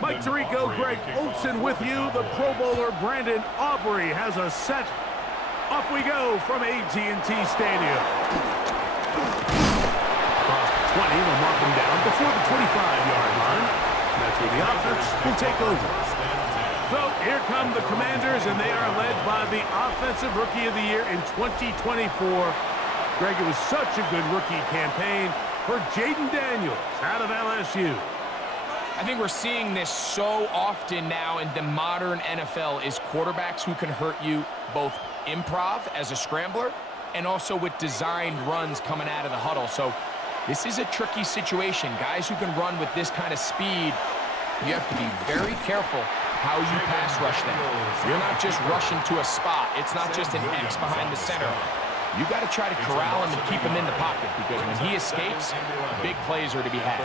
Mike Tirico, Greg Olson with you. The Pro Bowler Brandon Aubrey has a set. Off we go from AT&T Stadium. Across the 20, they'll mark him down before the 25-yard line. That's where the offense will take over. So here come the Commanders, and they are led by the Offensive Rookie of the Year in 2024. Greg, it was such a good rookie campaign for Jaden Daniels out of LSU. I think we're seeing this so often now in the modern NFL is quarterbacks who can hurt you both improv as a scrambler and also with designed runs coming out of the huddle. So this is a tricky situation. Guys who can run with this kind of speed, you have to be very careful how you pass rush them. You're not just rushing to a spot. It's not just an X behind the center. You got to try to corral him and keep him in the pocket because when he escapes, big plays are to be had.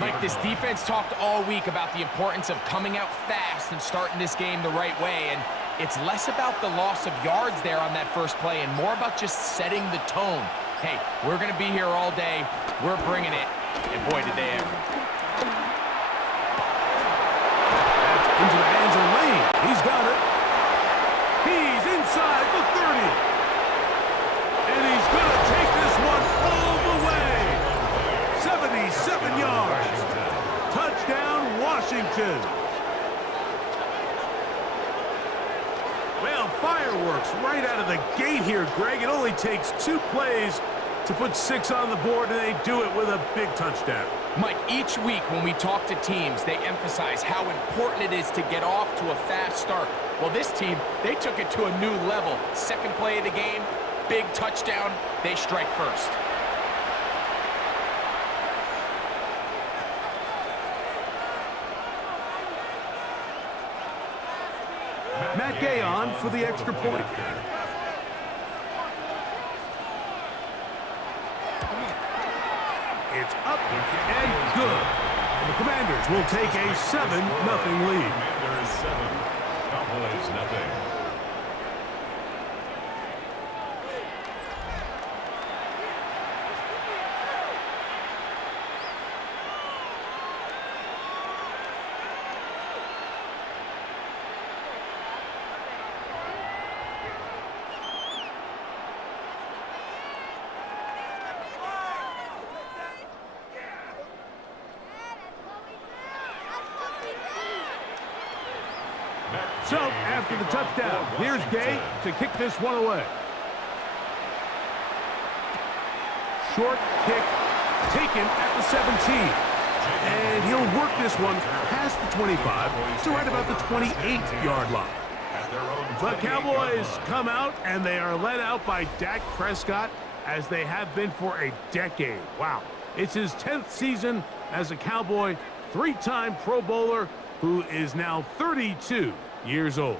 Mike, this defense talked all week about the importance of coming out fast and starting this game the right way, and it's less about the loss of yards there on that first play and more about just setting the tone. Hey, we're going to be here all day. We're bringing it, and boy, did they ever. Into the hands of Lane. He's got it. He's inside the 30. And he's going to take this one all the way. 77 yards. Touchdown, Washington. Well, fireworks right out of the gate here, Greg. It only takes 2 plays to put 6 on the board, and they do it with a big touchdown. Mike, each week when we talk to teams, they emphasize how important it is to get off to a fast start. Well, this team, they took it to a new level. Second play of the game, big touchdown, they strike first. Matt Gay on for the extra point. It's up and good. And the Commanders will take a 7-0 lead. Commanders 7, Cowboys 0. So, after the touchdown, here's Gay to kick this one away. Short kick taken at the 17. And he'll work this one past the 25 to right about the 28-yard line. The Cowboys come out, and they are led out by Dak Prescott, as they have been for a decade. Wow. It's his 10th season as a Cowboy, 3-time Pro Bowler, who is now 32 years old.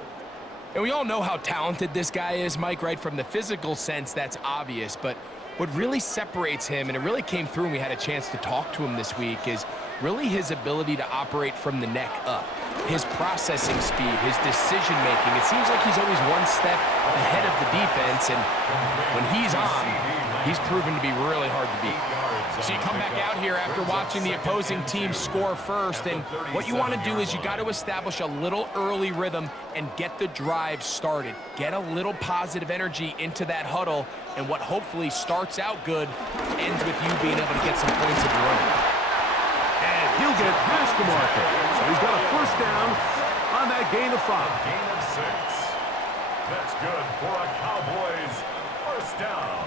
And we all know how talented this guy is, Mike, right? From the physical sense, that's obvious. But what really separates him, and it really came through when we had a chance to talk to him this week, is really his ability to operate from the neck up. His processing speed, his decision-making. It seems like he's always one step ahead of the defense, and when he's on, he's proven to be really hard to beat. So you come back out here after watching the opposing team score first, and what you want to do is you got to establish a little early rhythm and get the drive started. Get a little positive energy into that huddle, and what hopefully starts out good ends with you being able to get some points of your own. And he'll get past the marker. So he's got a first down on that gain of 5. Gain of 6. That's good for a Cowboys first down.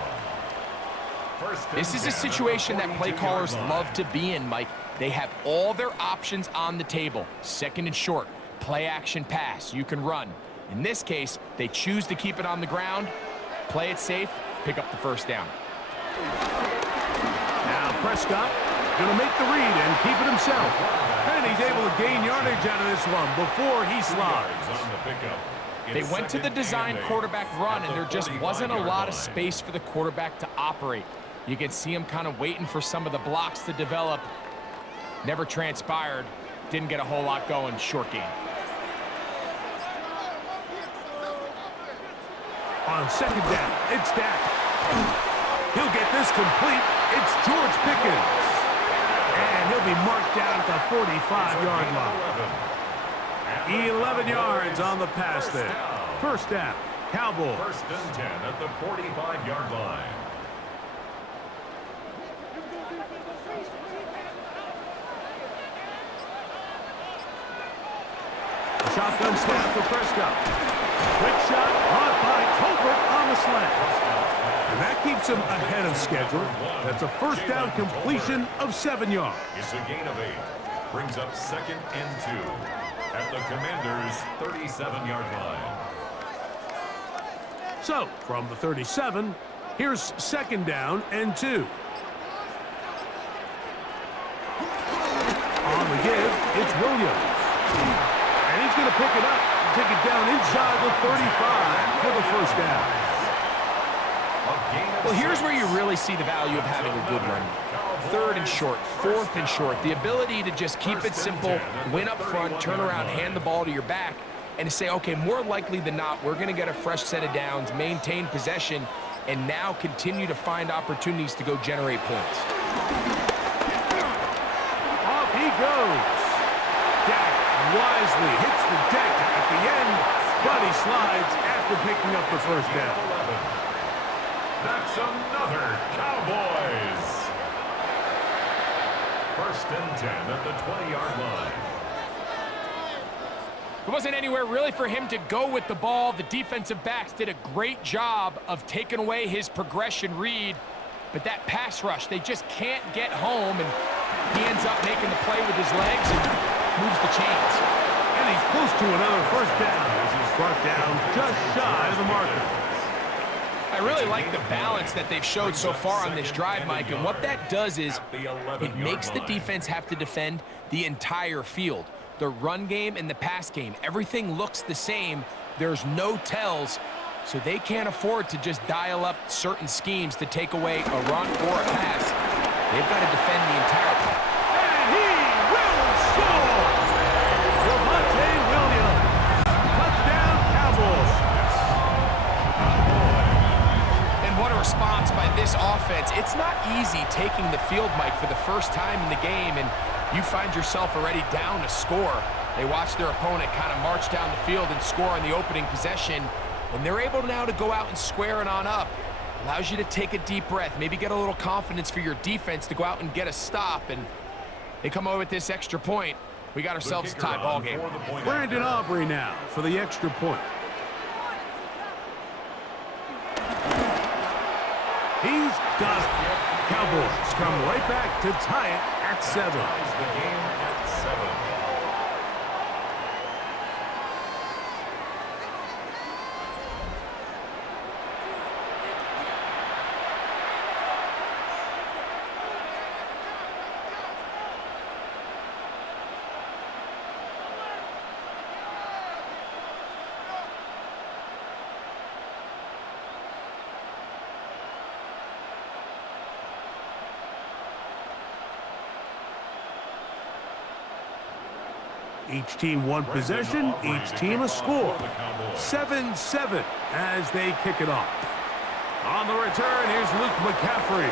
This is a situation that play callers love to be in, Mike. They have all their options on the table. Second and short, play action pass, you can run. In this case, they choose to keep it on the ground, play it safe, pick up the first down. Now Prescott going to make the read and keep it himself. And he's able to gain yardage out of this one before he slides. They went to the design quarterback run, and there just wasn't a lot of space for the quarterback to operate. You can see him kind of waiting for some of the blocks to develop. Never transpired. Didn't get a whole lot going. Short game. On second down, it's Dak. He'll get this complete. It's George Pickens. And he'll be marked down at the 45-yard line. 11 yards on the pass there. First down, Cowboys. First and 10 at the 45-yard line. Shotgun snap for Prescott. Quick shot caught by Tolbert on the slant. And that keeps him ahead of schedule. That's a first down completion of 7 yards. It's a gain of 8. Brings up second and 2 at the Commanders' 37-yard line. So, from the 37, here's second down and 2. On the give, it's Williams. And he's going to pick it up and take it down inside the 35 for the first down. Well, here's where you really see the value of having a good run. Third and short, fourth and short. The ability to just keep it simple, win up front, turn around, hand the ball to your back, and to say, okay, more likely than not, we're going to get a fresh set of downs, maintain possession, and now continue to find opportunities to go generate points. Off he goes. Dak wisely hits the deck at the end, but he slides after picking up the first down. That's another Cowboys. First and 10 at the 20-yard line. There wasn't anywhere really for him to go with the ball. The defensive backs did a great job of taking away his progression read. But that pass rush, they just can't get home, and he ends up making the play with his legs and moves the chains. And he's close to another first down as he's brought down just shy of the marker. I really like the balance that they've showed so far on this drive, Mike, and what that does is it makes the defense have to defend the entire field. The run game and the pass game, everything looks the same. There's no tells, so they can't afford to just dial up certain schemes to take away a run or a pass. They've got to defend the entire play. And he will score! Javonte Williams. Touchdown, Cowboys. And what a response by this offense. It's not easy taking the field, Mike, for the first time in the game, and you find yourself already down a score. They watch their opponent kind of march down the field and score on the opening possession, and they're able now to go out and square it on up. Allows you to take a deep breath, maybe get a little confidence for your defense to go out and get a stop, and they come over with this extra point. We got ourselves a tie ball game. Brandon Aubrey now for the extra point. He's got it. Cowboys come right back to tie it at 7. The game at 7. Each team one possession, each team a score. 7-7 as they kick it off. On the return, here's Luke McCaffrey.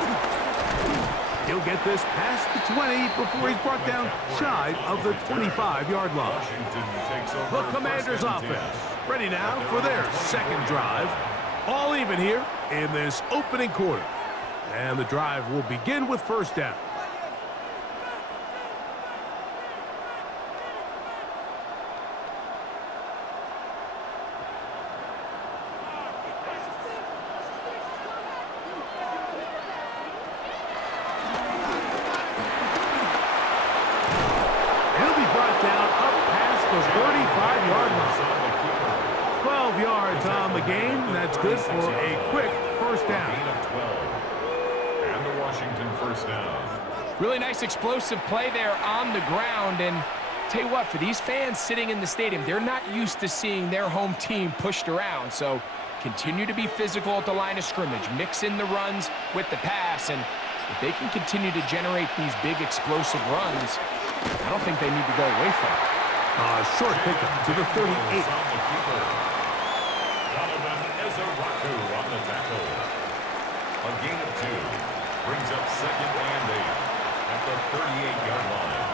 He'll get this past the 20 before he's brought down shy of the 25-yard line. The Commanders offense ready now for their second drive. All even here in this opening quarter. And the drive will begin with first down. He'll be brought down up past the 35-yard line. 12 yards on the game. That's good for a quick first down. And the Washington first down. Really nice explosive play there on the ground, and tell you what, for these fans sitting in the stadium, they're not used to seeing their home team pushed around, so continue to be physical at the line of scrimmage, mix in the runs with the pass, and if they can continue to generate these big explosive runs, I don't think they need to go away from it. Short pickup to the 38. On the tackle. A gain of 2 brings up second and 8 at the 38-yard line.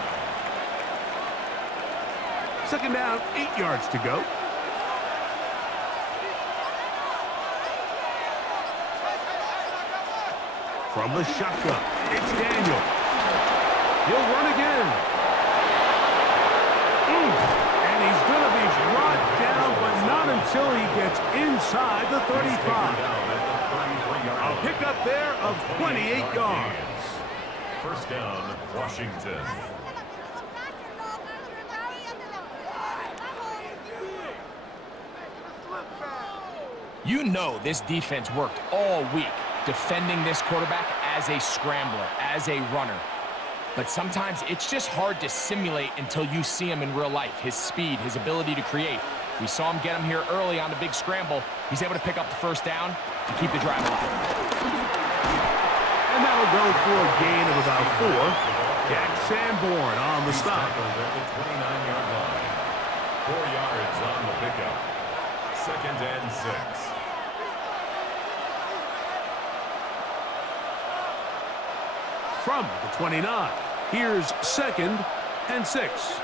Second down, 8 yards to go. From the shotgun, it's Daniel. He'll run again. And he's going to be brought down, but not until he gets inside the 35. A pickup there of 28 yards. First down, Washington. You know this defense worked all week defending this quarterback as a scrambler, as a runner. But sometimes it's just hard to simulate until you see him in real life. His speed, his ability to create. We saw him get him here early on the big scramble. He's able to pick up the first down to keep the drive alive. And that'll go for a gain of about 4. Jack Sanborn on the stop. At the 29-yard line. 4 yards on the pickup. Second and 6. From the 29, here's second and 6.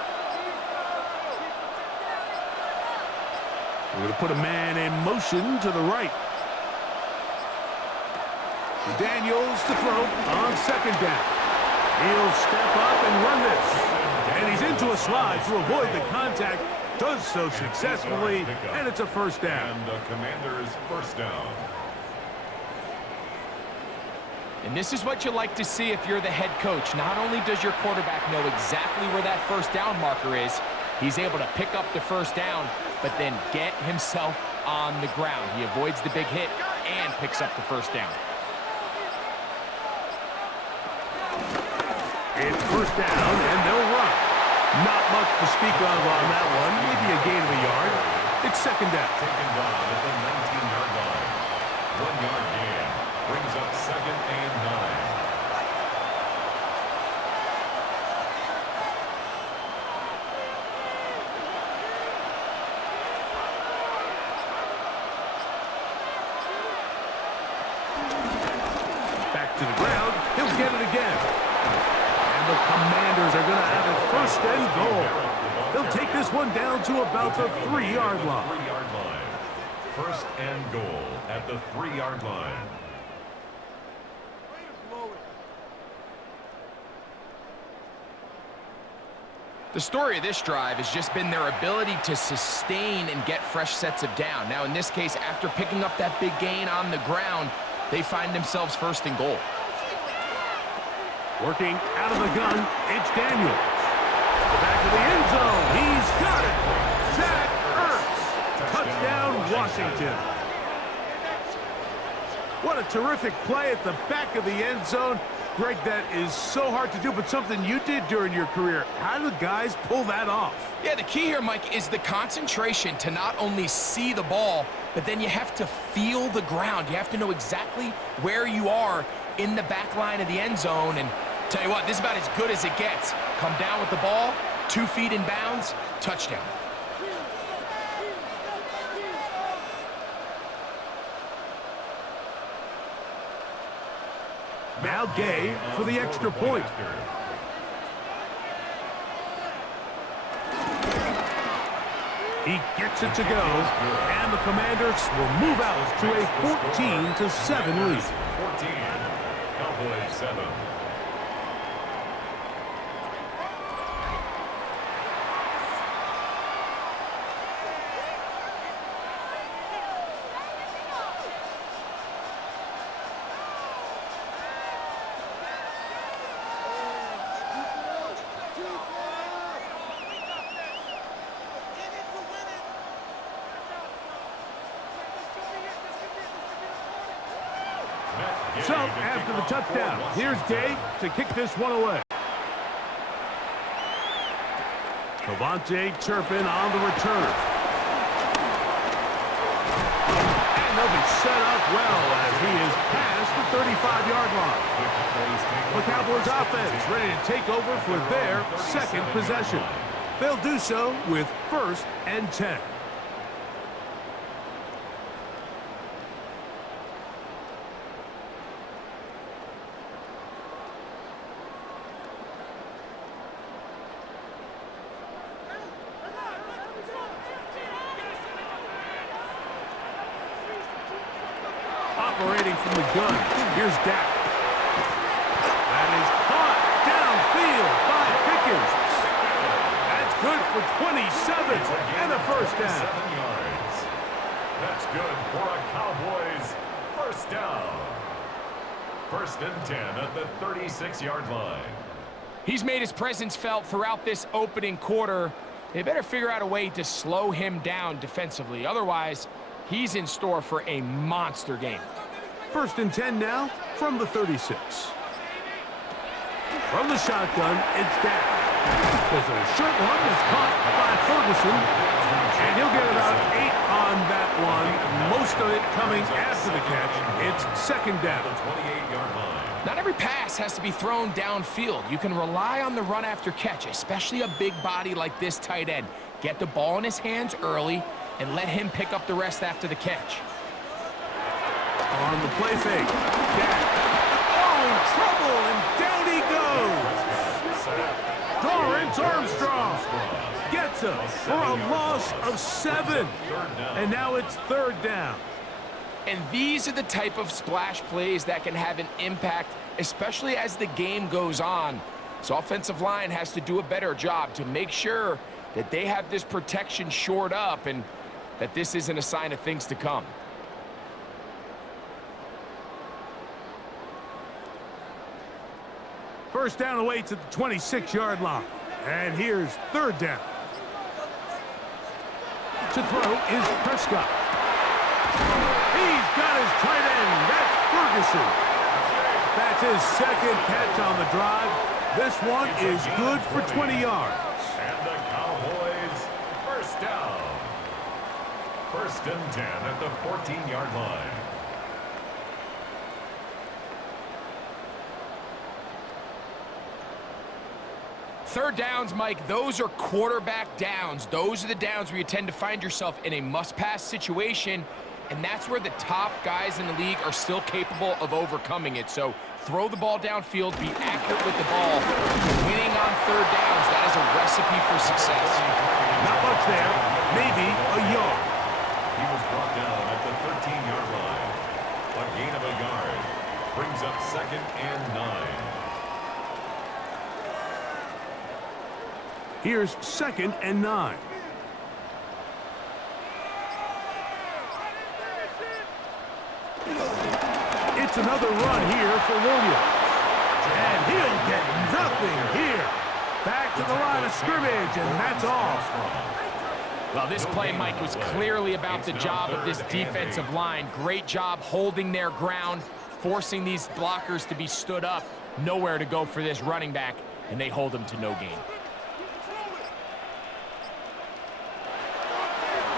We're going to put a man in motion to the right. Daniels to throw on second down. He'll step up and run this. And he's into a slide to avoid the contact. Does so successfully, and it's a first down. And the Commanders' first down. And this is what you like to see if you're the head coach. Not only does your quarterback know exactly where that first down marker is, he's able to pick up the first down, but then get himself on the ground. He avoids the big hit and picks up the first down. It's first down, and they'll run. Not much to speak of on that one. Maybe a gain of a yard. It's second down. Taken down at the 19-yard line. 1-yard gain. Brings up second and 9. Back to the ground. He'll get it again. And the Commanders are going to have it first and goal. They'll take this one down to about the 3-yard line. 3-yard line. First and goal at the 3-yard line. The story of this drive has just been their ability to sustain and get fresh sets of down. Now, in this case, after picking up that big gain on the ground, they find themselves first and goal. Working out of the gun, it's Daniels. Back to the end zone. He's got it. Zach Ertz. Touchdown, Washington. What a terrific play at the back of the end zone. Greg, that is so hard to do, but something you did during your career. How do guys pull that off? Yeah, the key here, Mike, is the concentration to not only see the ball, but then you have to feel the ground. You have to know exactly where you are in the back line of the end zone. And tell you what, this is about as good as it gets. Come down with the ball, 2 feet in bounds, touchdown. Now Gay for the extra point. He gets it to go, and the Commanders will move out to a 14-7 lead. 14, Cowboys 7. So, after the touchdown, here's Gay to kick this one away. Cavante Turpin on the return. And they'll be set up well as he is past the 35-yard line. The Cowboys offense ready to take over for their second possession. They'll do so with 1st and 10. Here's Dak. That is caught downfield by Pickens. That's good for 27 and a first down. 7 yards. That's good for a Cowboys first down. First and 10 at the 36-yard line. He's made his presence felt throughout this opening quarter. They better figure out a way to slow him down defensively. Otherwise, he's in store for a monster game. First and 10 now from the 36. From the shotgun, it's Dak. There's a short one that's caught by Ferguson. And he'll get about 8 on that one. Most of it coming after the catch. It's second down. The 28-yard line. Not every pass has to be thrown downfield. You can rely on the run after catch, especially a big body like this tight end. Get the ball in his hands early and let him pick up the rest after the catch. On the play fake, Dak. Oh, in trouble, and down he goes. Dorrance Armstrong gets him for a loss of 7. And now it's third down. And these are the type of splash plays that can have an impact, especially as the game goes on. So offensive line has to do a better job to make sure that they have this protection shored up and that this isn't a sign of things to come. First down awaits at the 26-yard line. And here's third down. To throw is Prescott. He's got his tight end. That's Ferguson. That's his second catch on the drive. This one is good for 20 yards. And the Cowboys first down. First and 10 at the 14-yard line. Third downs, Mike, those are quarterback downs. Those are the downs where you tend to find yourself in a must-pass situation, and that's where the top guys in the league are still capable of overcoming it. So throw the ball downfield, be accurate with the ball. Winning on third downs, that is a recipe for success. Not much there, maybe a yard. He was brought down at the 13-yard line. A gain of a yard brings up second and 9. Here's second and 9. It's another run here for Williams. And he'll get nothing here. Back to the line of scrimmage, and that's all. Well, this play, Mike, was clearly about the job of this defensive line. Great job holding their ground, forcing these blockers to be stood up. Nowhere to go for this running back, and they hold him to no gain.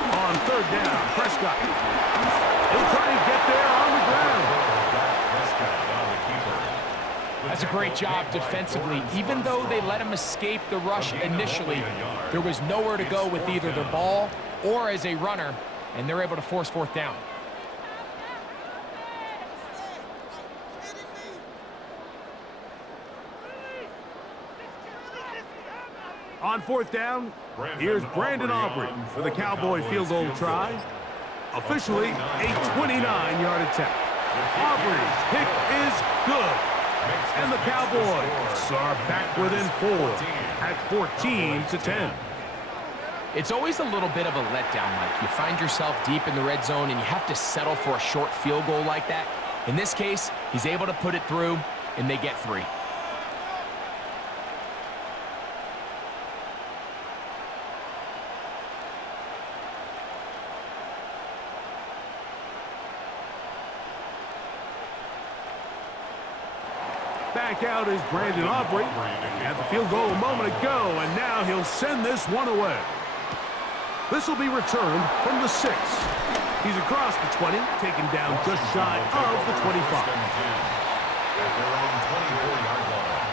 On third down, Prescott. He'll try to get there on the ground. That's a great job defensively. Even though they let him escape the rush initially, there was nowhere to go with either the ball or as a runner, and they're able to force fourth down. On fourth down, here's Brandon Aubrey for the Cowboy field goal try. Officially a 29-yard attempt. Aubrey's kick is good. And the Cowboys are back within 4 at 14-10. It's always a little bit of a letdown, Mike. You find yourself deep in the red zone and you have to settle for a short field goal like that. In this case, he's able to put it through, and they get 3. Back out is Brandon Aubrey. Had the field goal a moment ago, and now he'll send this one away. This will be returned from the 6. He's across the 20, taken down just shy of the 25. At their own 24-yard line.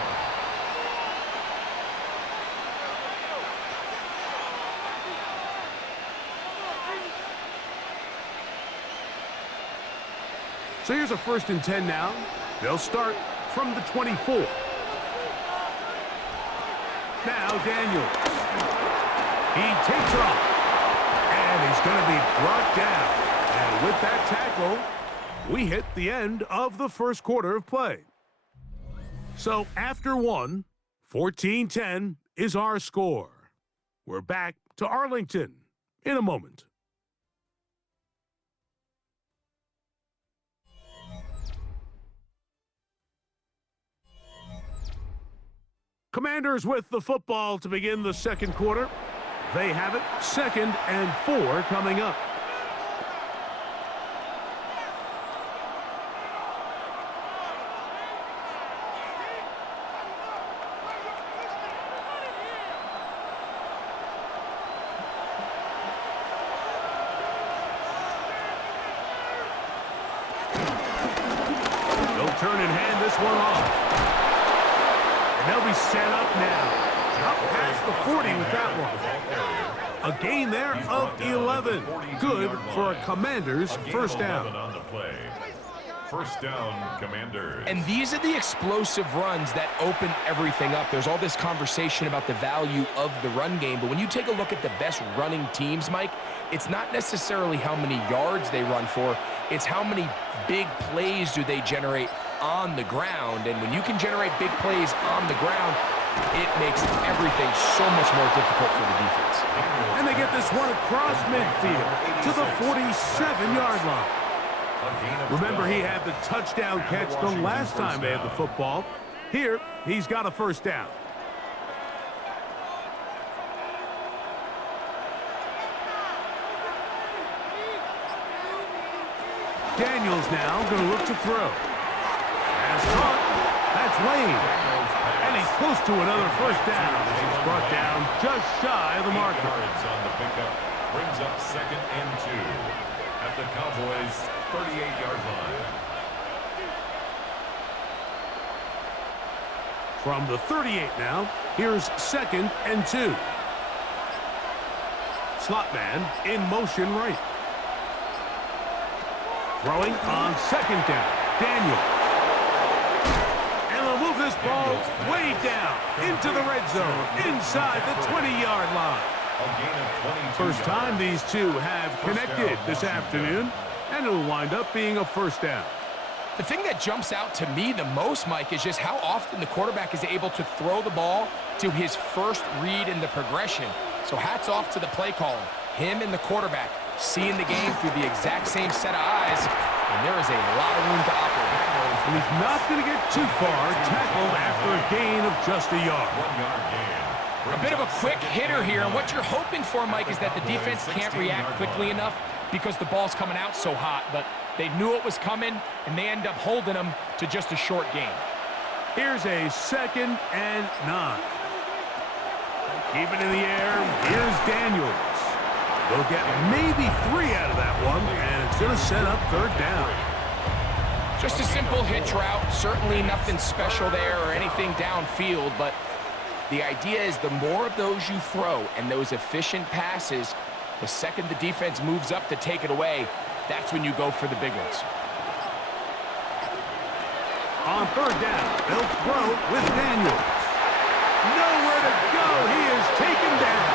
So here's a first and 10 now. They'll start from the 24. Now Daniels. He takes off. And he's going to be brought down. And with that tackle, We hit the end of the first quarter of play. So after one, 14-10 is our score. We're back to Arlington in a moment. Commanders with the football to begin the second quarter. They have it, 2nd and 4 coming up. They'll turn and hand this one off. They'll be set up now. Up past the 40 with that one. A gain there of 11. Good for a Commanders first down. First down, Commanders. And these are the explosive runs that open everything up. There's all this conversation about the value of the run game, but when you take a look at the best running teams, Mike, it's not necessarily how many yards they run for, it's how many big plays do they generate on the ground. And when you can generate big plays on the ground, it makes everything so much more difficult for the defense. And they get this one across midfield to the 47-yard line. Remember, he had the touchdown catch the last time they had the football. Here, he's got a first down. Daniels now going to look to throw. As caught, that's Lane. And he's close to another first down as he's brought down just shy of the marker. On the pickup brings up 2nd and 2 at the Cowboys' 38-yard line. From the 38 now, here's 2nd and 2. Slot man in motion right. Throwing on 2nd down. Daniel. And they'll move this ball way down into the red zone, inside the 20-yard line. First time these two have connected this afternoon, and it'll wind up being a first down. The thing that jumps out to me the most, Mike, is just how often the quarterback is able to throw the ball to his first read in the progression. So hats off to the play caller. Him and the quarterback seeing the game through the exact same set of eyes, and there is a lot of room to operate. And he's not going to get too far, tackled after a gain of just a yard. 1 yard gain. A bit of a quick hitter here, and what you're hoping for, Mike, is that the defense can't react quickly enough because the ball's coming out so hot, but they knew it was coming, and they end up holding them to just a short gain. Here's a 2nd and 9. Keep it in the air. Here's Daniels. They'll get maybe 3 out of that one, and it's going to set up 3rd down. Just a simple hitch route. Certainly nothing special there or anything downfield, but the idea is the more of those you throw and those efficient passes, the second the defense moves up to take it away, that's when you go for the big ones. On 3rd down, they'll throw with Daniels. Nowhere to go. He is taken down.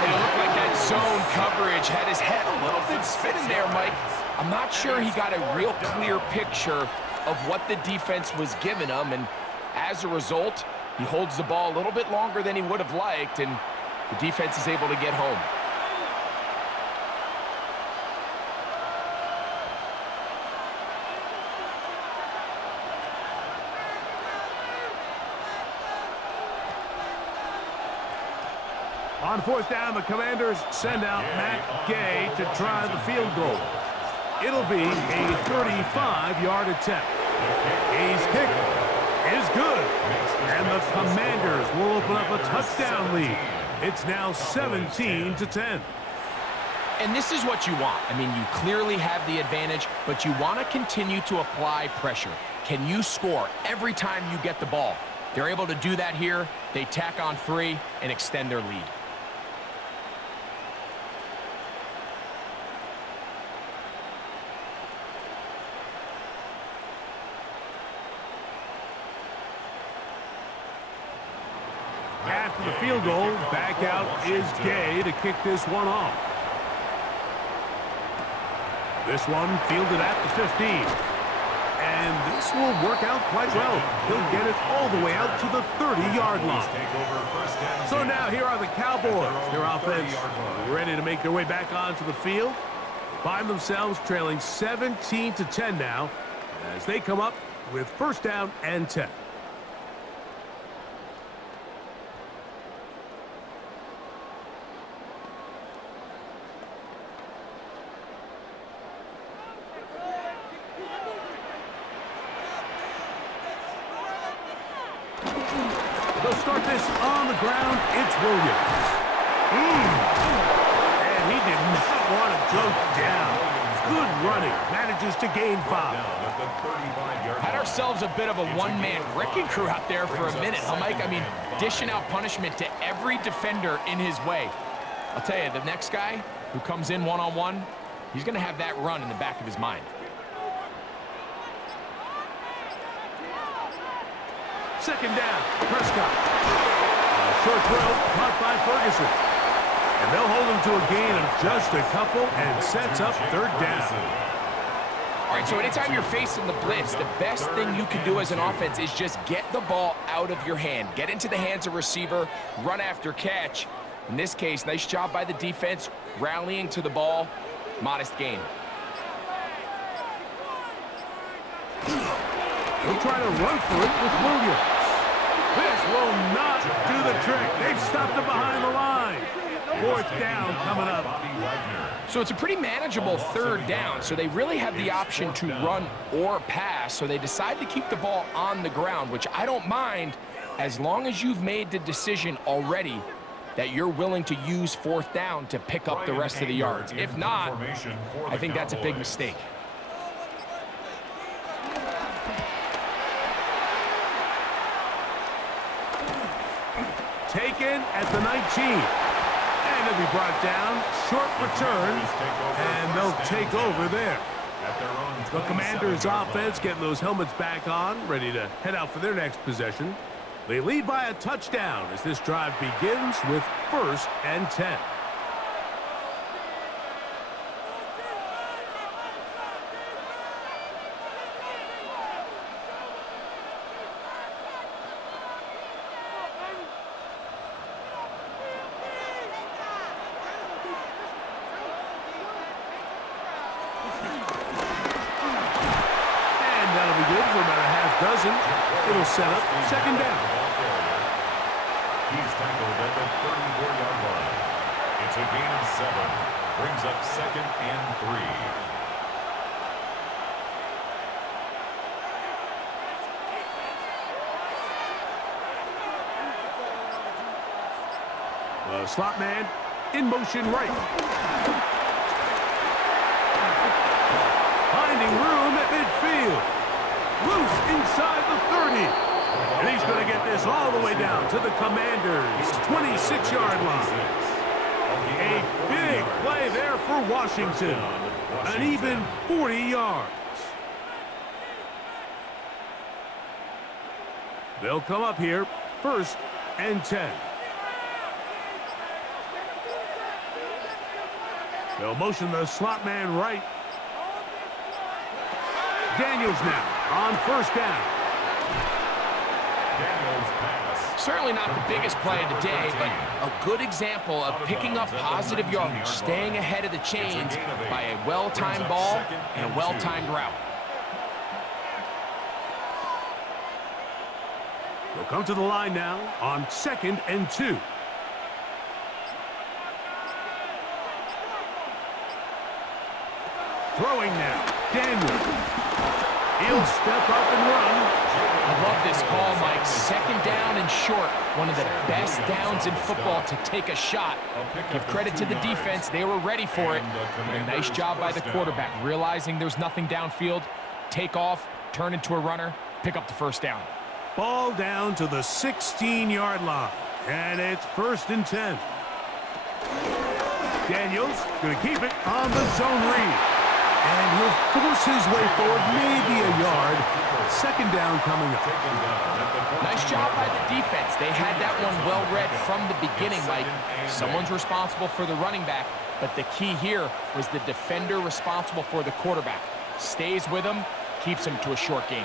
And it looked like that zone coverage had his head a little bit spinning there, Mike. I'm not sure he got a real clear picture of what the defense was giving him, and as a result, he holds the ball a little bit longer than he would have liked, and the defense is able to get home. On 4th down, the Commanders send out Matt Gay to try the field goal. It'll be a 35-yard attempt. Gay's kick is good, and the Commanders will open up a touchdown lead. It's now 17-10. And this is what you want. I mean, you clearly have the advantage, but you want to continue to apply pressure. Can you score every time you get the ball? They're able to do that here. They tack on 3 and extend their lead. After the field goal, back out is Gay to kick this one off. This one fielded at the 15. And this will work out quite well. He'll get it all the way out to the 30-yard line. So now here are the Cowboys. Their offense ready to make their way back onto the field. Find themselves trailing 17-10 now as they come up with first down and 10. They'll start this on the ground. It's Williams. And he did not want to go down. Good running. Manages to gain 5. Had ourselves a bit of a one-man wrecking crew out there for a minute, huh, Mike? I mean, dishing out punishment to every defender in his way. I'll tell you, the next guy who comes in one-on-one, he's going to have that run in the back of his mind. Second down, Prescott. A short throw caught by Ferguson. And they'll hold him to a gain of just a couple and sets up third down. All right, so anytime you're facing the blitz, the best thing you can do as an offense is just get the ball out of your hand. Get into the hands of receiver, run after catch. In this case, nice job by the defense, rallying to the ball, modest gain. They'll try to run for it with Williams. This will not do the trick. They've stopped him behind the line. Fourth down coming up. So it's a pretty manageable third down, so they really have the option to run or pass, so they decide to keep the ball on the ground, which I don't mind as long as you've made the decision already that you're willing to use fourth down to pick up the rest of the yards. If not, I think that's a big mistake. Taken at the 19. And it'll be brought down. Short return. And they'll take over there. The Commanders' offense getting those helmets back on, ready to head out for their next possession. They lead by a touchdown as this drive begins with first and 10. It'll set up second down. He's tackled at the 34-yard line. It's a gain of 7. Brings up second and 3. The slot man in motion right. Finding room at midfield. Loose inside the 30. And he's going to get this all the way down to the Commanders' 26-yard line. A big play there for Washington. An even 40 yards. They'll come up here first and 10. They'll motion the slot man right. Daniels now on first down. Daniels pass. Certainly not the biggest play of the day, but a good example of picking up positive yardage, staying ahead of the chains by a well-timed ball and a well-timed route. They'll come to the line now on second and 2. Throwing now, Daniels. He'll step up and run. I love this call, Mike. Second down and short. One of the best downs in football to take a shot. Give credit to the defense. They were ready for it. But a nice job by the quarterback, realizing there's nothing downfield. Take off, turn into a runner, pick up the first down. Ball down to the 16-yard line. And it's first and 10. Daniels going to keep it on the zone read. And he'll force his way forward, maybe a yard. Second down coming up. Nice job by the defense. They had that one well read from the beginning, Mike. Someone's responsible for the running back. But the key here was the defender responsible for the quarterback. Stays with him, keeps him to a short gain.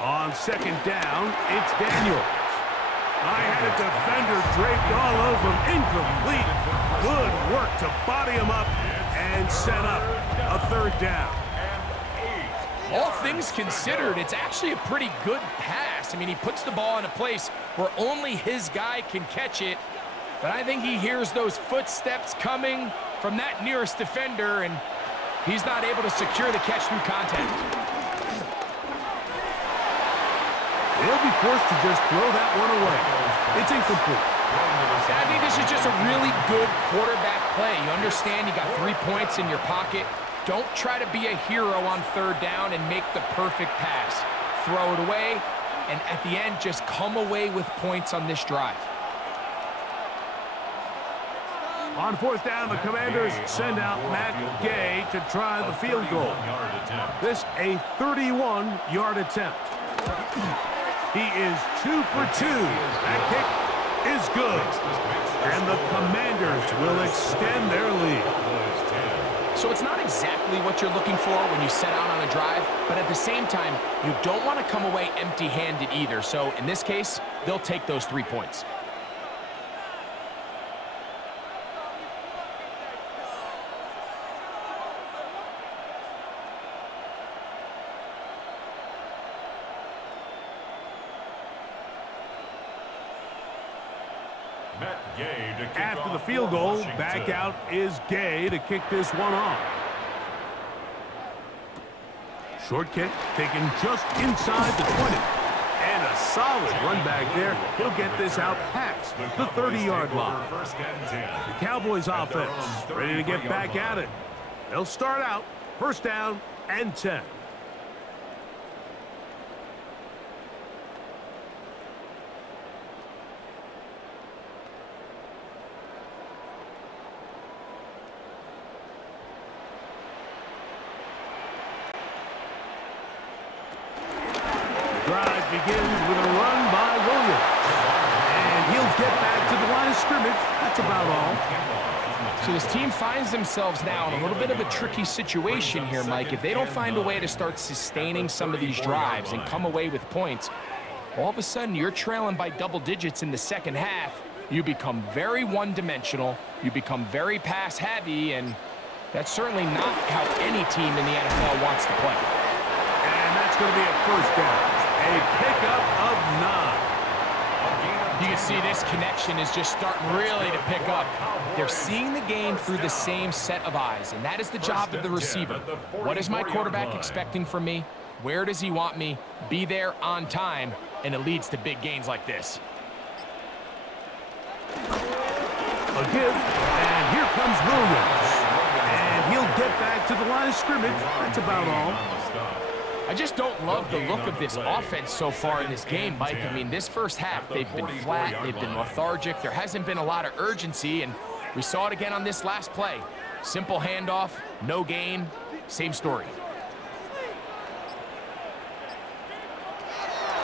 On second down, it's Daniels. I had a defender draped all over him. Incomplete. Good work to body him up and set up a third down. All things considered, it's actually a pretty good pass. I mean, he puts the ball in a place where only his guy can catch it. But I think he hears those footsteps coming from that nearest defender, and he's not able to secure the catch through contact. They'll be forced to just throw that one away. It's incomplete. I think this is just a really good quarterback play. You understand you got 3 points in your pocket. Don't try to be a hero on third down and make the perfect pass. Throw it away, and at the end, just come away with points on this drive. On fourth down, the Commanders send out Matt Gay to try the field goal. This a 31-yard attempt. He is 2 for 2. That kick is good. And the Commanders will extend their lead. So it's not exactly what you're looking for when you set out on a drive, but at the same time, you don't want to come away empty-handed either. So in this case, they'll take those 3 points. After the field goal, back out is Gay to kick this one off. Short kick taken just inside the 20. And a solid run back there. He'll get this out past the 30-yard line. The Cowboys offense ready to get back at it. They'll start out first down and 10. Drive begins with a run by Williams. And he'll get back to the line of scrimmage. That's about all. So this team finds themselves now in a little bit of a tricky situation here, Mike. If they don't find a way to start sustaining some of these drives and come away with points, all of a sudden you're trailing by double digits in the second half. You become very one-dimensional. You become very pass-heavy, and that's certainly not how any team in the NFL wants to play. And that's going to be a first down. A pickup of 9. You can see this connection is just starting really to pick up. They're seeing the game through the same set of eyes, and that is the job of the receiver. What is my quarterback expecting from me? Where does he want me? Be there on time, and it leads to big gains like this. A give, and here comes Williams. And he'll get back to the line of scrimmage. That's about all. I just don't love the look of this offense so far in this game, Mike. I mean, this first half, they've been flat, they've been lethargic. There hasn't been a lot of urgency, and we saw it again on this last play. Simple handoff, no gain, same story.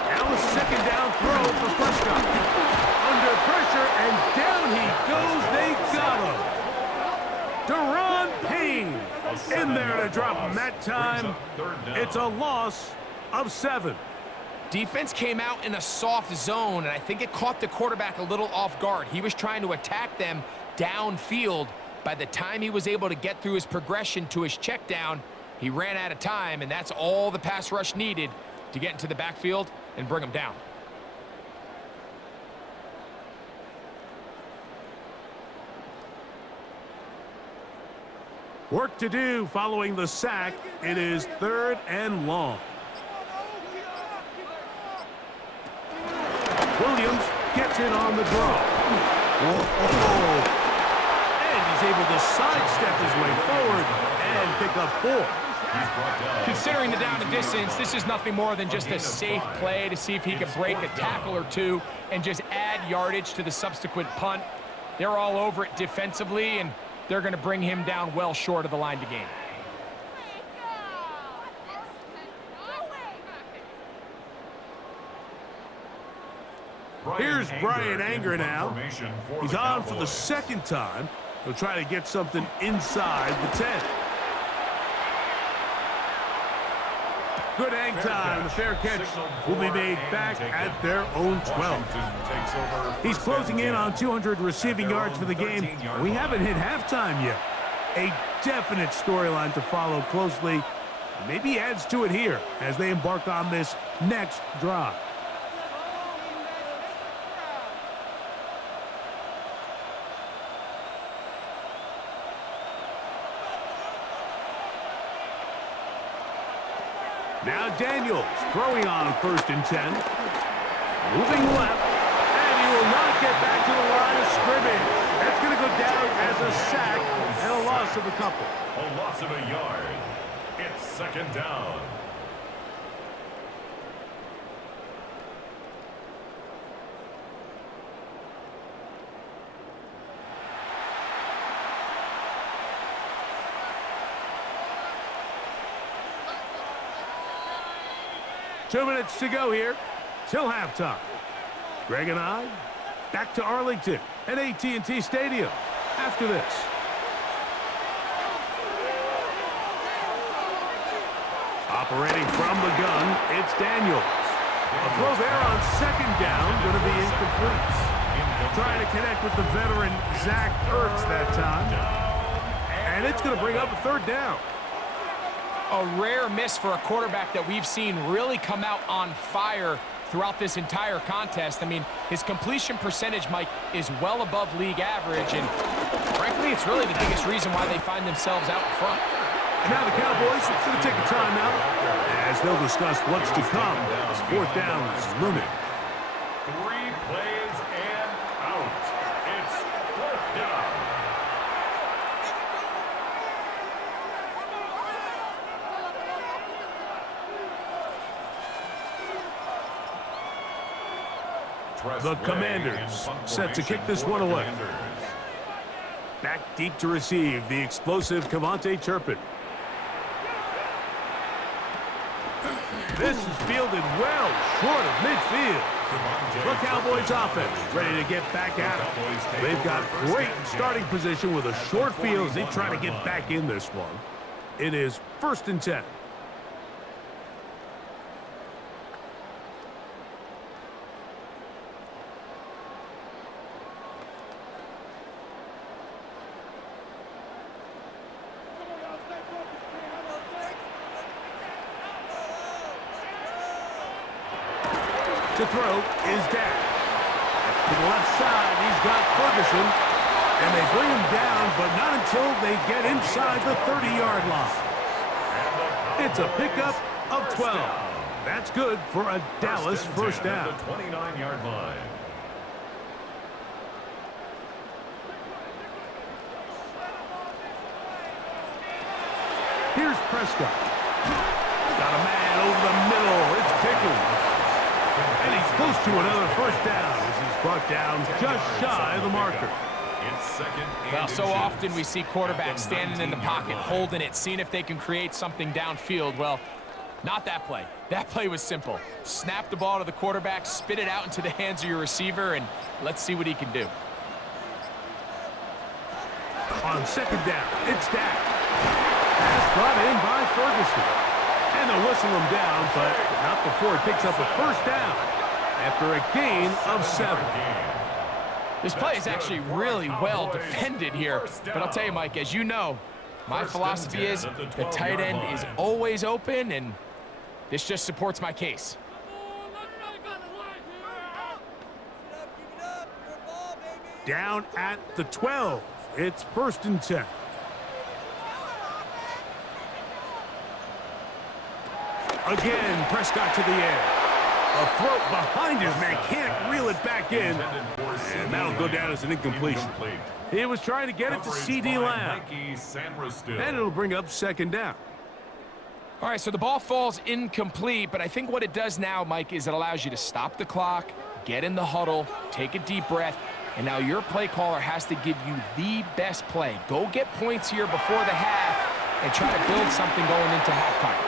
Now a second down throw for Prescott. Under pressure, and down he goes. They got him. Deron Payne in there to drop him that time. It's a loss of 7. Defense came out in a soft zone, and I think it caught the quarterback a little off guard. He was trying to attack them downfield. By the time he was able to get through his progression to his check down, he ran out of time, and that's all the pass rush needed to get into the backfield and bring him down. Work to do following the sack. It is 3rd and long. Williams gets it on the draw. Whoa. And he's able to sidestep his way forward and pick up 4. Considering the down and distance, this is nothing more than just a safe play to see if he can break a tackle or two and just add yardage to the subsequent punt. They're all over it defensively, and they're going to bring him down well short of the line to gain. Here's Brian Anger now. He's on for the second time. He'll try to get something inside the 10. Good hang time. The fair catch will be made back at their own 12. He's closing in on 200 receiving yards for the game. We haven't hit halftime yet. A definite storyline to follow closely. Maybe adds to it here as they embark on this next drive. Now Daniels throwing on 1st and 10. Moving left. And he will not get back to the line of scrimmage. That's going to go down as a sack and a loss of a couple. A loss of a yard. It's 2nd down. Two minutes to go here till halftime. Greg and I back to Arlington at AT&T Stadium after this. Operating from the gun, it's Daniels. A throw there on 2nd down, going to be incomplete. Trying to connect with the veteran Zach Ertz that time. And it's going to bring up a 3rd down. A rare miss for a quarterback that we've seen really come out on fire throughout this entire contest. I mean, his completion percentage, Mike, is well above league average, and frankly, it's really the biggest reason why they find themselves out in front. And now the Cowboys are going to take a timeout as they'll discuss what's to come as 4th down is looming. 3 plays and out. It's 4th down. The Commanders set to kick this one away. Back deep to receive the explosive Cavante Turpin. This is fielded well short of midfield. The Cowboys offense ready to get back at it. They've got great starting position with a short field as they try to get back in this one. It is 1st and 10. To throw is Dak. To the left side, he's got Ferguson. And they bring him down, but not until they get inside the 30-yard line. It's a pickup of 12. That's good for a Dallas 1st down. The 29-yard line. Here's Prescott. Got a man over the middle. It's Pickens. And he's close to another 1st down as he's brought down just shy of the marker. Well, so often we see quarterbacks standing in the pocket, holding it, seeing if they can create something downfield. Well, not that play. That play was simple. Snap the ball to the quarterback, spit it out into the hands of your receiver, and let's see what he can do. On 2nd down, it's Dak. Pass brought in by Ferguson. And they'll whistle him down, but not before he picks up a 1st down after a gain of 7. This play is actually really well defended here. But I'll tell you, Mike, as you know, my philosophy is the tight end is always open, and this just supports my case. Down at the 12. It's 1st and 10. Again, Prescott to the air. A throw behind his man, can't reel it back in. And that'll go down as an incompletion. He was trying to get it to C.D. Lamb. And it'll bring up 2nd down. All right, so the ball falls incomplete, but I think what it does now, Mike, is it allows you to stop the clock, get in the huddle, take a deep breath, and now your play caller has to give you the best play. Go get points here before the half and try to build something going into halftime.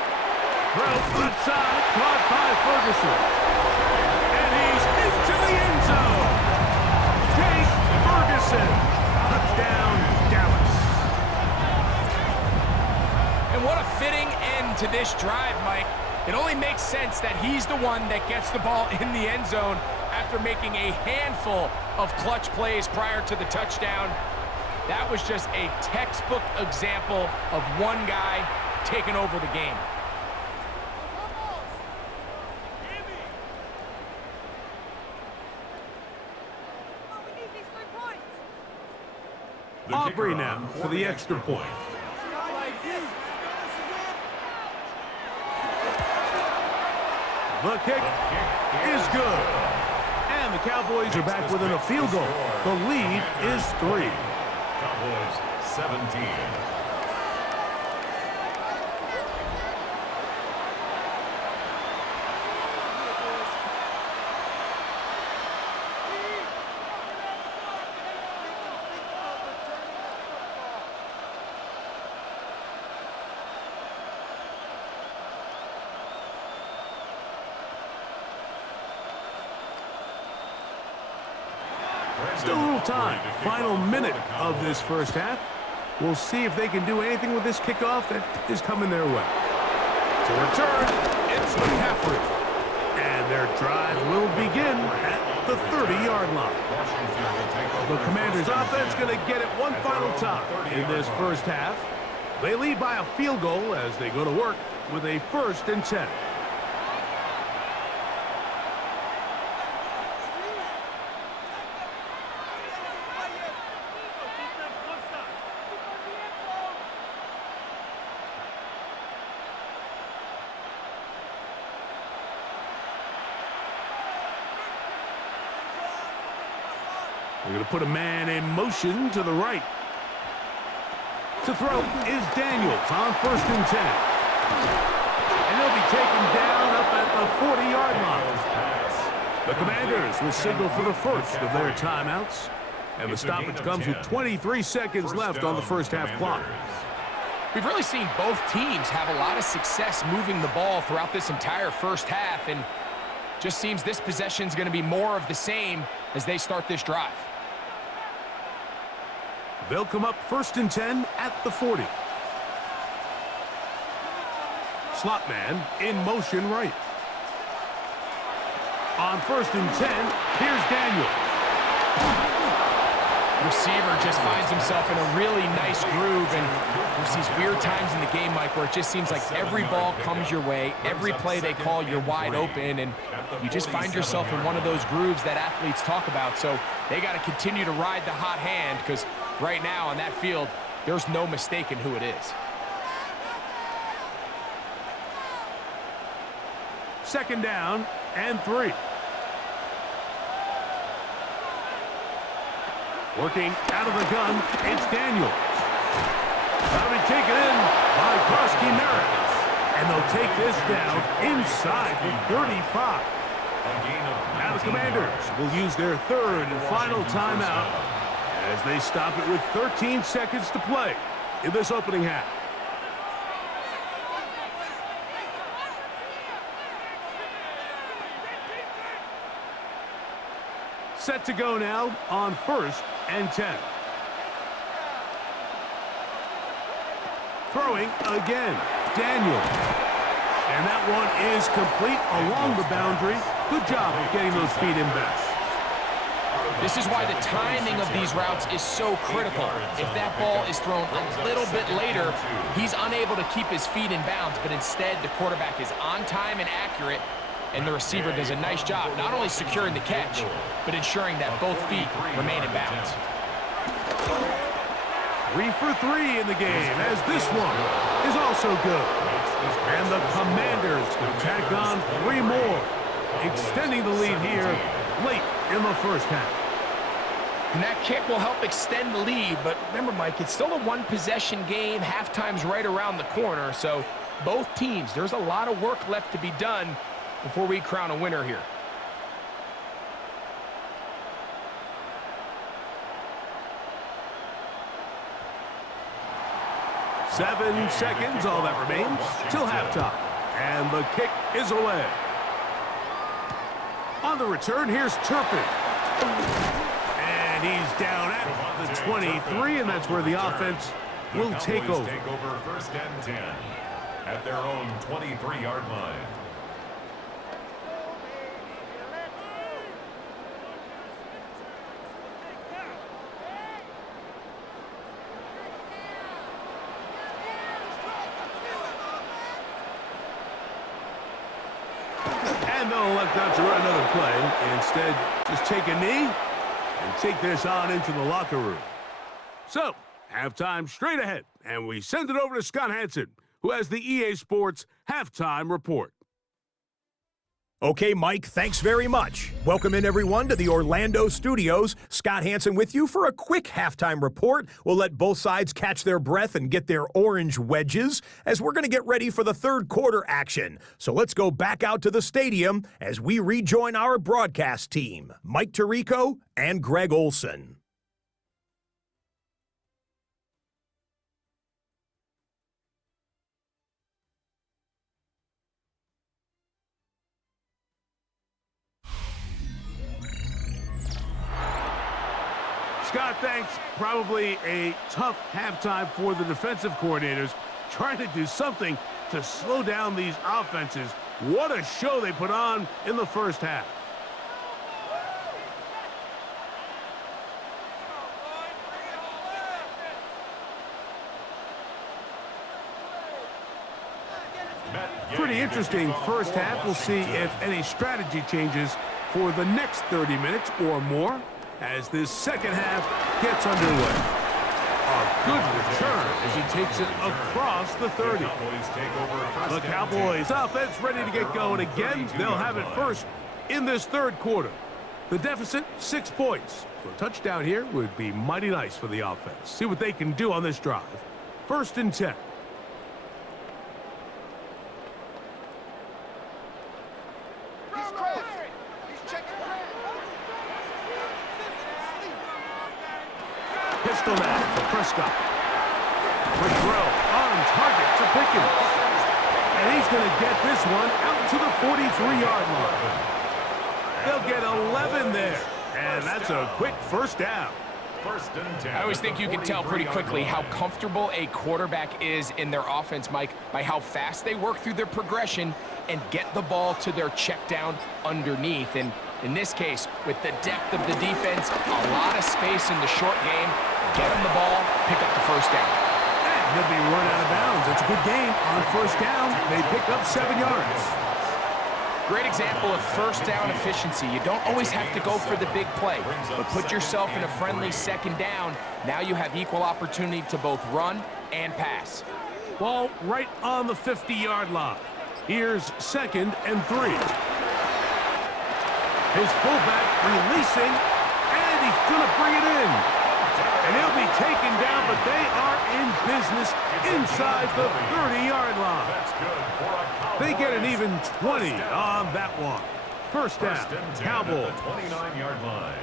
Throw left side, caught by Ferguson. And he's into the end And what a fitting end to this drive, Mike. It only makes sense that he's the one that gets the ball in the end zone after making a handful of clutch plays prior to the touchdown. That was just a textbook example of one guy taking over the game. Aubrey now for the extra point. The kick is good. And the Cowboys are back within a field goal. The lead is 3. Cowboys 17. Still a little time. Final minute of this first half. We'll see if they can do anything with this kickoff that is coming their way. To return, it's McCaffrey. And their drive will begin at the 30-yard line. The Commanders' offense going to get it one final time in this first half. They lead by a field goal as they go to work with a 1st and 10. They're going to put a man in motion to the right. To throw is Daniels on 1st and 10. And he'll be taken down up at the 40-yard line. The Commanders will signal for the first of their timeouts. And the stoppage comes with 23 seconds left on the first half clock. We've really seen both teams have a lot of success moving the ball throughout this entire first half, and just seems this possession is going to be more of the same as they start this drive. They'll come up 1st and 10 at the 40. Slot man in motion right. On 1st and 10, here's Daniels. Receiver just finds himself in a really nice groove, and there's these weird times in the game, Mike, where it just seems like every ball comes your way, every play they call, you're wide open, and you just find yourself in one of those grooves that athletes talk about. So they got to continue to ride the hot hand, because right now on that field, there's no mistaking who it is. 2nd down and 3. Working out of the gun, it's Daniels. That'll be taken in by Krosky Merritt. And they'll take this down inside the 35. Now the Commanders will use their 3rd and final timeout as they stop it with 13 seconds to play in this opening half. Set to go now on 1st and 10. Throwing again, Daniels. And that one is complete along the boundary. Good job of getting those feet in bounds. This is why the timing of these routes is so critical. If that ball is thrown a little bit later, he's unable to keep his feet in bounds, but instead the quarterback is on time and accurate, and the receiver does a nice job not only securing the catch, but ensuring that both feet remain in bounds. 3 for 3 in the game, as this one is also good. And the Commanders will tack on 3 more, extending the lead here late in the first half. And that kick will help extend the lead, but remember, Mike, it's still a one-possession game. Halftime's right around the corner, so both teams, there's a lot of work left to be done before we crown a winner here. Seven seconds, all that remains, till halftime. And the kick is away. On the return, here's Turpin. And he's down at the 23, and that's where the offense will take over. Take over first and 10 at their own 23-yard line. And they'll elect not to run another play. Instead, just take a knee and take this on into the locker room. So, halftime straight ahead, and we send it over to Scott Hansen, who has the EA Sports Halftime Report. Okay, Mike, thanks very much. Welcome in, everyone, to the Orlando studios. Scott Hansen with you for a quick halftime report. We'll let both sides catch their breath and get their orange wedges as we're going to get ready for the third quarter action. So let's go back out to the stadium as we rejoin our broadcast team, Mike Tirico and Greg Olson. Scott, thanks. Probably a tough halftime for the defensive coordinators, trying to do something to slow down these offenses. What a show they put on in the first half. Pretty interesting first half. We'll see if any strategy changes for the next 30 minutes or more as this second half gets underway. A good return as he takes it across the 30. The Cowboys offense ready to get going again. They'll have it first in this third quarter. The deficit, 6 points. So a touchdown here would be mighty nice for the offense. See what they can do on this drive. First and 10. Pistol now for Prescott. Quick throw on target to Pickens. And he's going to get this one out to the 43-yard line. They'll get 11 there. And that's a quick first down. I always think you can tell pretty quickly how comfortable a quarterback is in their offense, Mike, by how fast they work through their progression and get the ball to their check down underneath. And in this case, with the depth of the defense, a lot of space in the short game, get him the ball, pick up the first down. And he'll be run out of bounds. It's a good game on first down. They pick up 7 yards. Great example of first down efficiency. You don't always have to go for the big play, but put yourself in a friendly second down. Now you have equal opportunity to both run and pass. Ball right on the 50-yard line. Here's 2nd and 3. His fullback releasing, and he's going to bring it in. And he'll be taken down, but they are in business inside the 30-yard line. They get an even 20 on that one. First down, Cowboys. 29-yard line.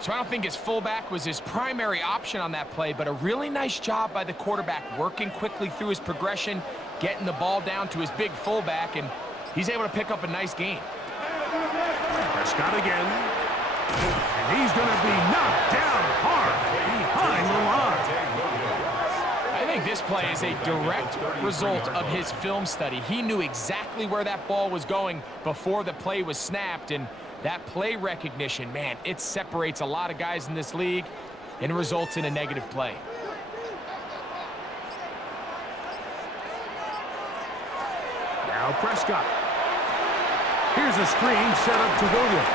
So I don't think his fullback was his primary option on that play, but a really nice job by the quarterback working quickly through his progression, getting the ball down to his big fullback, and he's able to pick up a nice gain. Prescott again. And he's going to be knocked down hard behind the line. I think this play is a direct result of his film study. He knew exactly where that ball was going before the play was snapped, and that play recognition, man, it separates a lot of guys in this league and results in a negative play. Now Prescott. Here's a screen set up to Williams.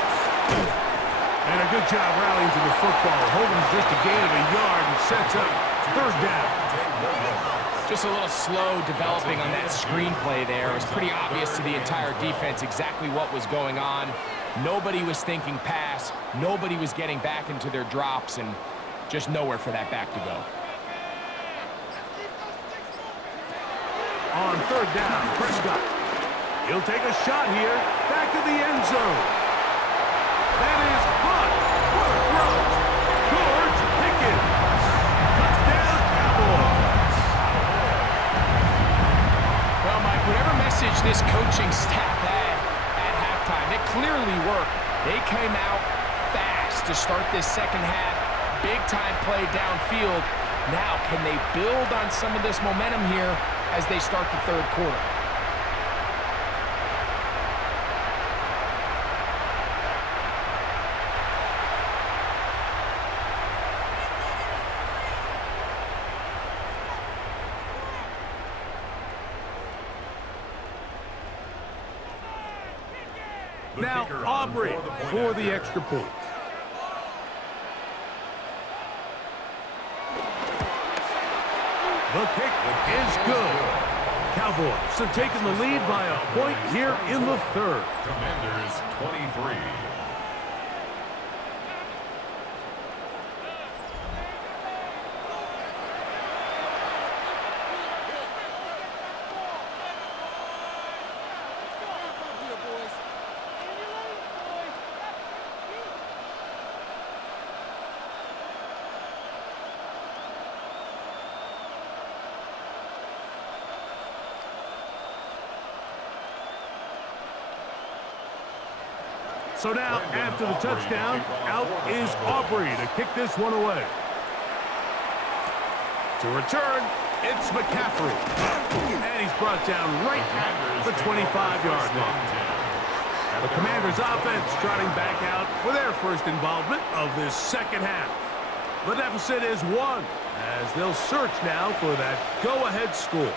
And a good job rallying to the football. Holding just a gain of a yard and sets up third down. Just a little slow developing on that screenplay there. It was pretty obvious to the entire defense exactly what was going on. Nobody was thinking pass. Nobody was getting back into their drops, and just nowhere for that back to go. On third down, Prescott. He'll take a shot here. Back to the end zone. That is hot. What a throw. George Pickens. Touchdown, Cowboys. Well, Mike, whatever message this coaching staff clearly worked. They came out fast to start this second half. Big-time play downfield. Now, can they build on some of this momentum here as they start the third quarter? Now Aubrey for the extra point. The kick is good. Cowboys have taken the lead by a point here in the third. Commanders 23. So now, after the touchdown, out is Aubrey to kick this one away. To return, it's McCaffrey. And he's brought down right at the 25-yard line. The Commanders' offense trotting back out for their first involvement of this second half. The deficit is 1, as they'll search now for that go-ahead score.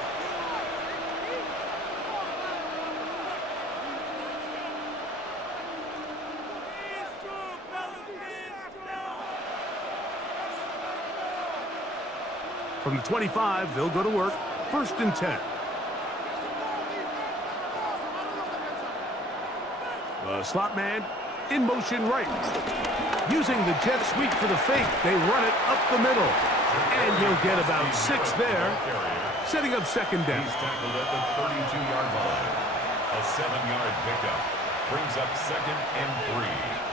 From the 25, they'll go to work. 1st and 10. The slot man in motion right. Using the jet sweep for the fake, they run it up the middle. And he'll get about 6 there, setting up second down. He's tackled at the 32-yard line. A 7-yard pickup brings up 2nd and 3.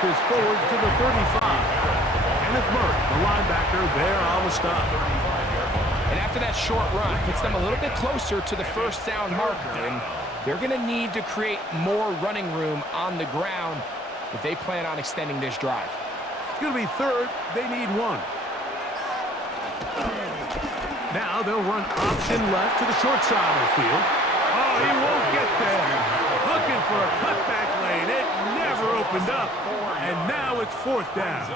Is forward to the 35. Kenneth Murray, the linebacker, there on the stop. And after that short run, puts them a little bit closer to the first down marker. And they're going to need to create more running room on the ground if they plan on extending this drive. It's going to be 3rd. They need 1. Now they'll run option left to the short side of the field. Oh, he won't get there. Looking for a cutback lane. It never opened up. And now it's 4th down.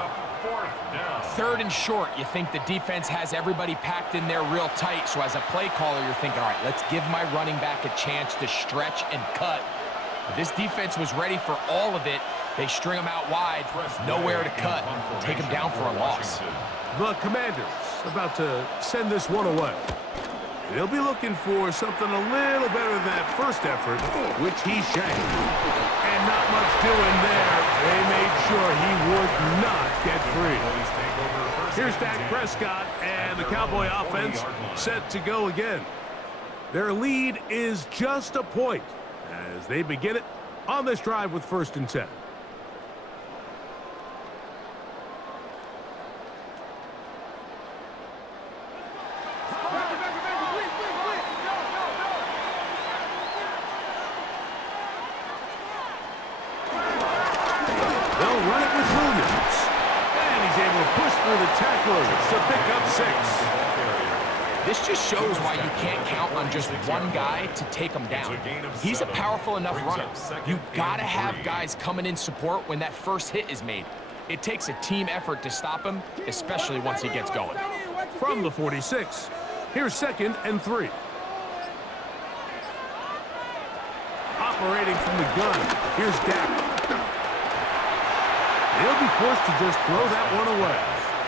3rd and short. You think the defense has everybody packed in there real tight. So as a play caller, you're thinking, all right, let's give my running back a chance to stretch and cut. But this defense was ready for all of it. They string them out wide. Nowhere to cut. Take them down for a loss. The Commanders about to send this one away. They'll be looking for something a little better than that first effort, which he shanked. And not much doing there. They made sure he would not get free. Here's Dak Prescott and the Cowboy offense set to go again. Their lead is just a point as they begin it on this drive with 1st and 10. To pick up 6. This just shows why you can't count on just one guy to take him down. He's a powerful enough runner. You gotta have guys coming in support when that first hit is made. It takes a team effort to stop him, especially once he gets going. From the 46, here's 2nd and 3. Operating from the gun, here's Dak. He'll be forced to just throw that one away.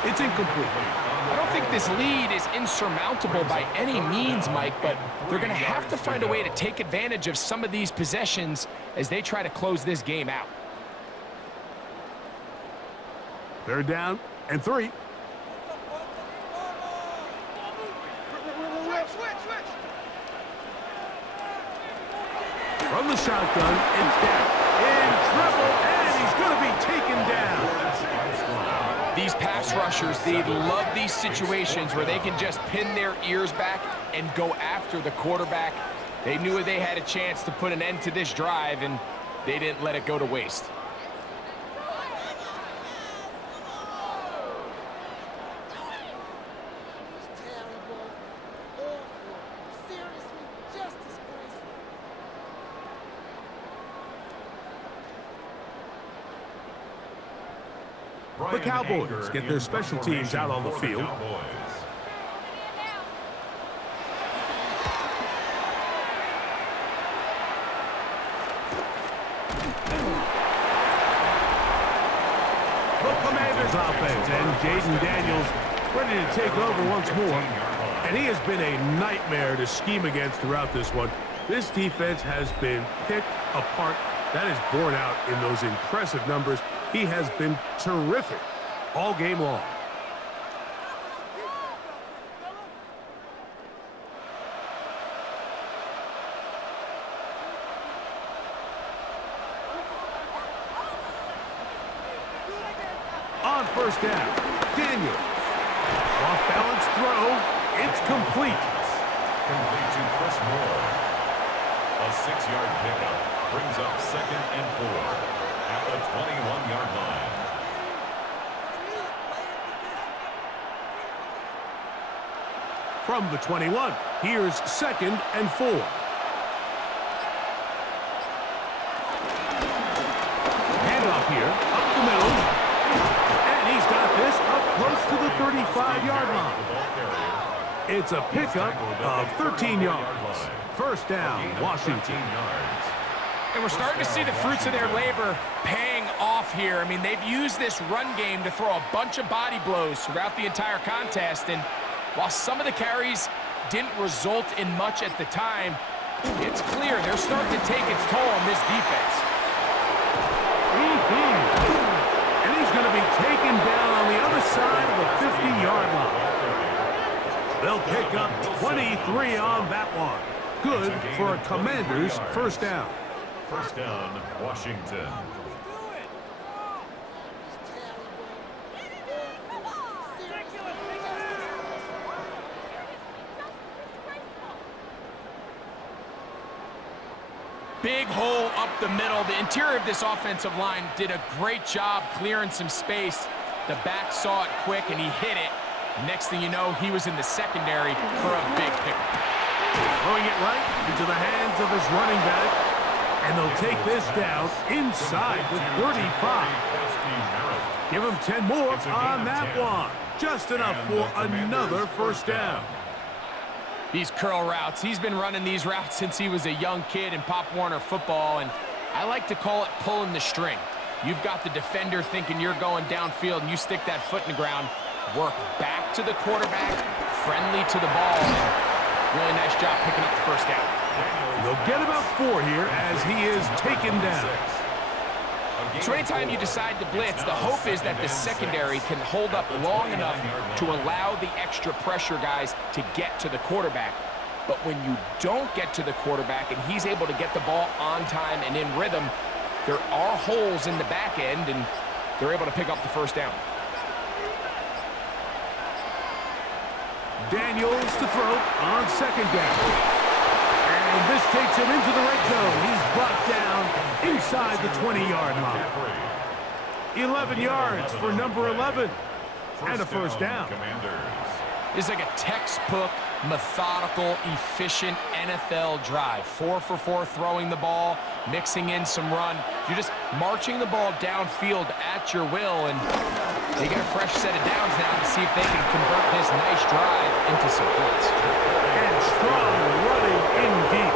It's incomplete. I don't think this lead is insurmountable by any means, Mike, but they're going to have to find a way to take advantage of some of these possessions as they try to close this game out. 3rd down and 3. From From the shotgun, it's down. In trouble, and he's going to be taken down. These pass rushers, they love these situations where they can just pin their ears back and go after the quarterback. They knew they had a chance to put an end to this drive, and they didn't let it go to waste. The Cowboys get their special teams out on the field. The Commanders offense, and Jaden Daniels ready to take over once more. And he has been a nightmare to scheme against throughout this one. This defense has been picked apart. That is borne out in those impressive numbers. He has been terrific all game long. On first down, Daniel. Off-balance throw. It's complete. Complete to Chris Moore. A 6-yard pickup brings up 2nd and 4 at the 21-yard line. From the 21, here's 2nd and 4. Handoff here, up the middle. And he's got this up close to the 35-yard line. It's a pickup of 13 yards. First down, Washington. And we're starting to see the fruits of their labor paying off here. I mean, they've used this run game to throw a bunch of body blows throughout the entire contest. And while some of the carries didn't result in much at the time, it's clear they're starting to take its toll on this defense. And he's going to be taken down on the other side of the 50-yard line. They'll pick up 23 on that one. Good for a Commanders first down. First down, Washington. Big hole up the middle. The interior of this offensive line did a great job clearing some space. The back saw it quick, and he hit it. Next thing you know, he was in the secondary for a big pickup. Throwing it right into the hands of his running back. And they'll take this down inside the 35. Give him 10 more on that one. Just enough for another first down. These curl routes, he's been running these routes since he was a young kid in Pop Warner football, and I like to call it pulling the string. You've got the defender thinking you're going downfield, and you stick that foot in the ground, work back to the quarterback, friendly to the ball, and really nice job picking up the first down. They'll get about 4 here as he is taken down. So anytime you decide to blitz, the hope is that the secondary can hold up long enough to allow the extra pressure guys to get to the quarterback. But when you don't get to the quarterback and he's able to get the ball on time and in rhythm, there are holes in the back end, and they're able to pick up the first down. Daniels to throw on second down. And this takes him into the red zone. He's brought down inside the 20-yard line. 11 yards for number 11. And a first down. It's like a textbook, methodical, efficient NFL drive. 4 for 4 throwing the ball, mixing in some run. You're just marching the ball downfield at your will, and they get a fresh set of downs now to see if they can convert this nice drive into some points. And strong running in deep.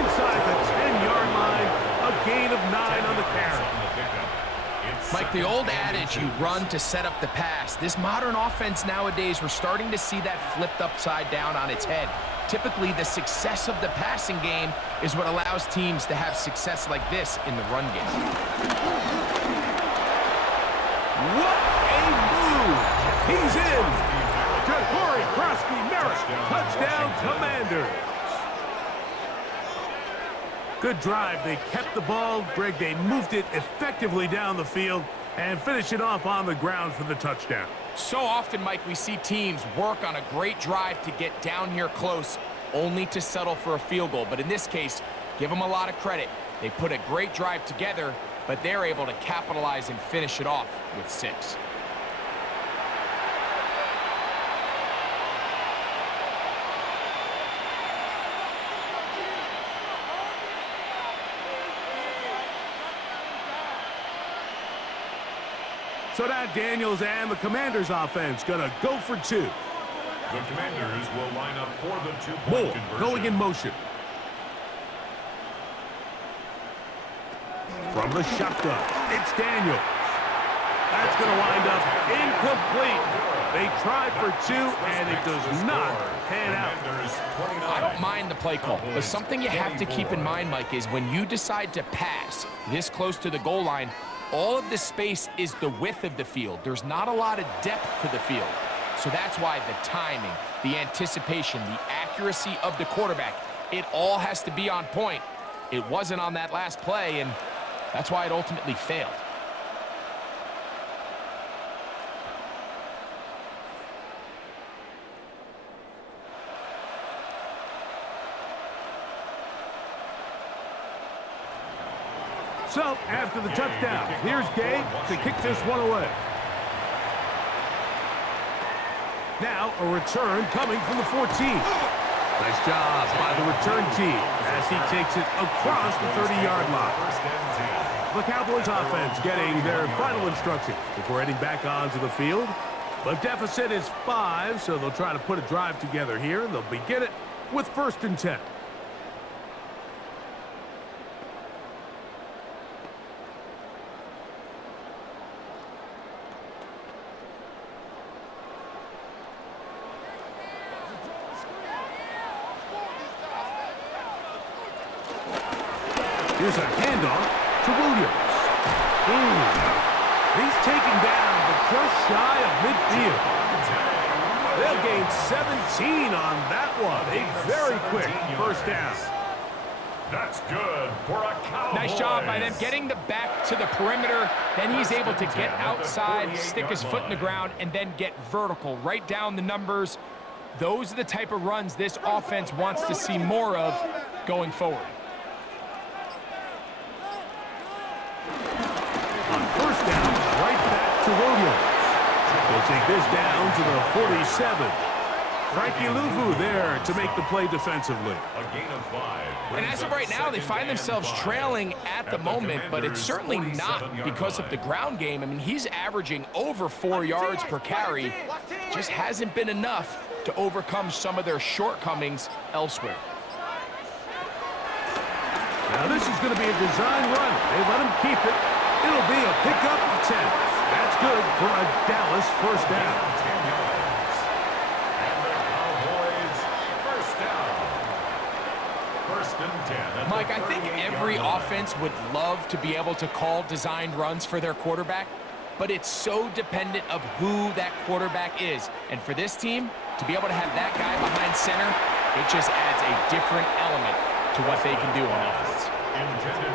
Inside the 10-yard line, a gain of 9 on the carry. Mike, the old adage, you run to set up the pass. This modern offense nowadays, we're starting to see that flipped upside down on its head. Typically, the success of the passing game is what allows teams to have success like this in the run game. What a move! He's in! Ja'Cory Krosky Merritt, touchdown Commanders! Good drive. They kept the ball. Greg, they moved it effectively down the field and finished it off on the ground for the touchdown. So often, Mike, we see teams work on a great drive to get down here close, only to settle for a field goal. But in this case, give them a lot of credit. They put a great drive together, but they're able to capitalize and finish it off with 6. So now Daniels and the Commanders offense gonna go for 2. The Commanders will line up for the 2-point Moore conversion. going in motion. From the shotgun, it's Daniels. That's going to wind up incomplete. They tried for 2, and it does not pan out. I don't mind the play call, but something you have to keep in mind, Mike, is when you decide to pass this close to the goal line, all of the space is the width of the field. There's not a lot of depth to the field. So that's why the timing, the anticipation, the accuracy of the quarterback, it all has to be on point. It wasn't on that last play, and that's why it ultimately failed. So, after the touchdown, here's Gabe to kick this one away. Now, a return coming from the 14. Nice job by the return team as he takes it across the 30-yard line. The Cowboys offense getting their final instructions before heading back onto the field. The deficit is 5, so they'll try to put a drive together here. They'll begin it with 1st and 10. Here's a handoff to Williams. He's taken down, but just shy of midfield. They'll gain 17 on that one. A very quick 1st down. That's good for a Cowboys. Nice job by them getting the back to the perimeter. Then he's able to get outside, stick his foot in the ground, and then get vertical right down the numbers. Those are the type of runs this offense wants to see more of going forward. On 1st down, right back to Williams. They'll take this down to the 47. Frankie Luvu there to make the play defensively. A gain of 5. And as of right now, they find themselves trailing at the moment, but it's certainly not because of the ground game. I mean, he's averaging over 4 yards per carry. Just hasn't been enough to overcome some of their shortcomings elsewhere. Now this is going to be a design run. They let him keep it. It'll be a pickup of 10. That's good for a Dallas 1st down. And the Cowboys 1st down. 1st and 10. Mike, I think every offense would love to be able to call designed runs for their quarterback, but it's so dependent of who that quarterback is. And for this team, to be able to have that guy behind center, it just adds a different element to what they can do on offense.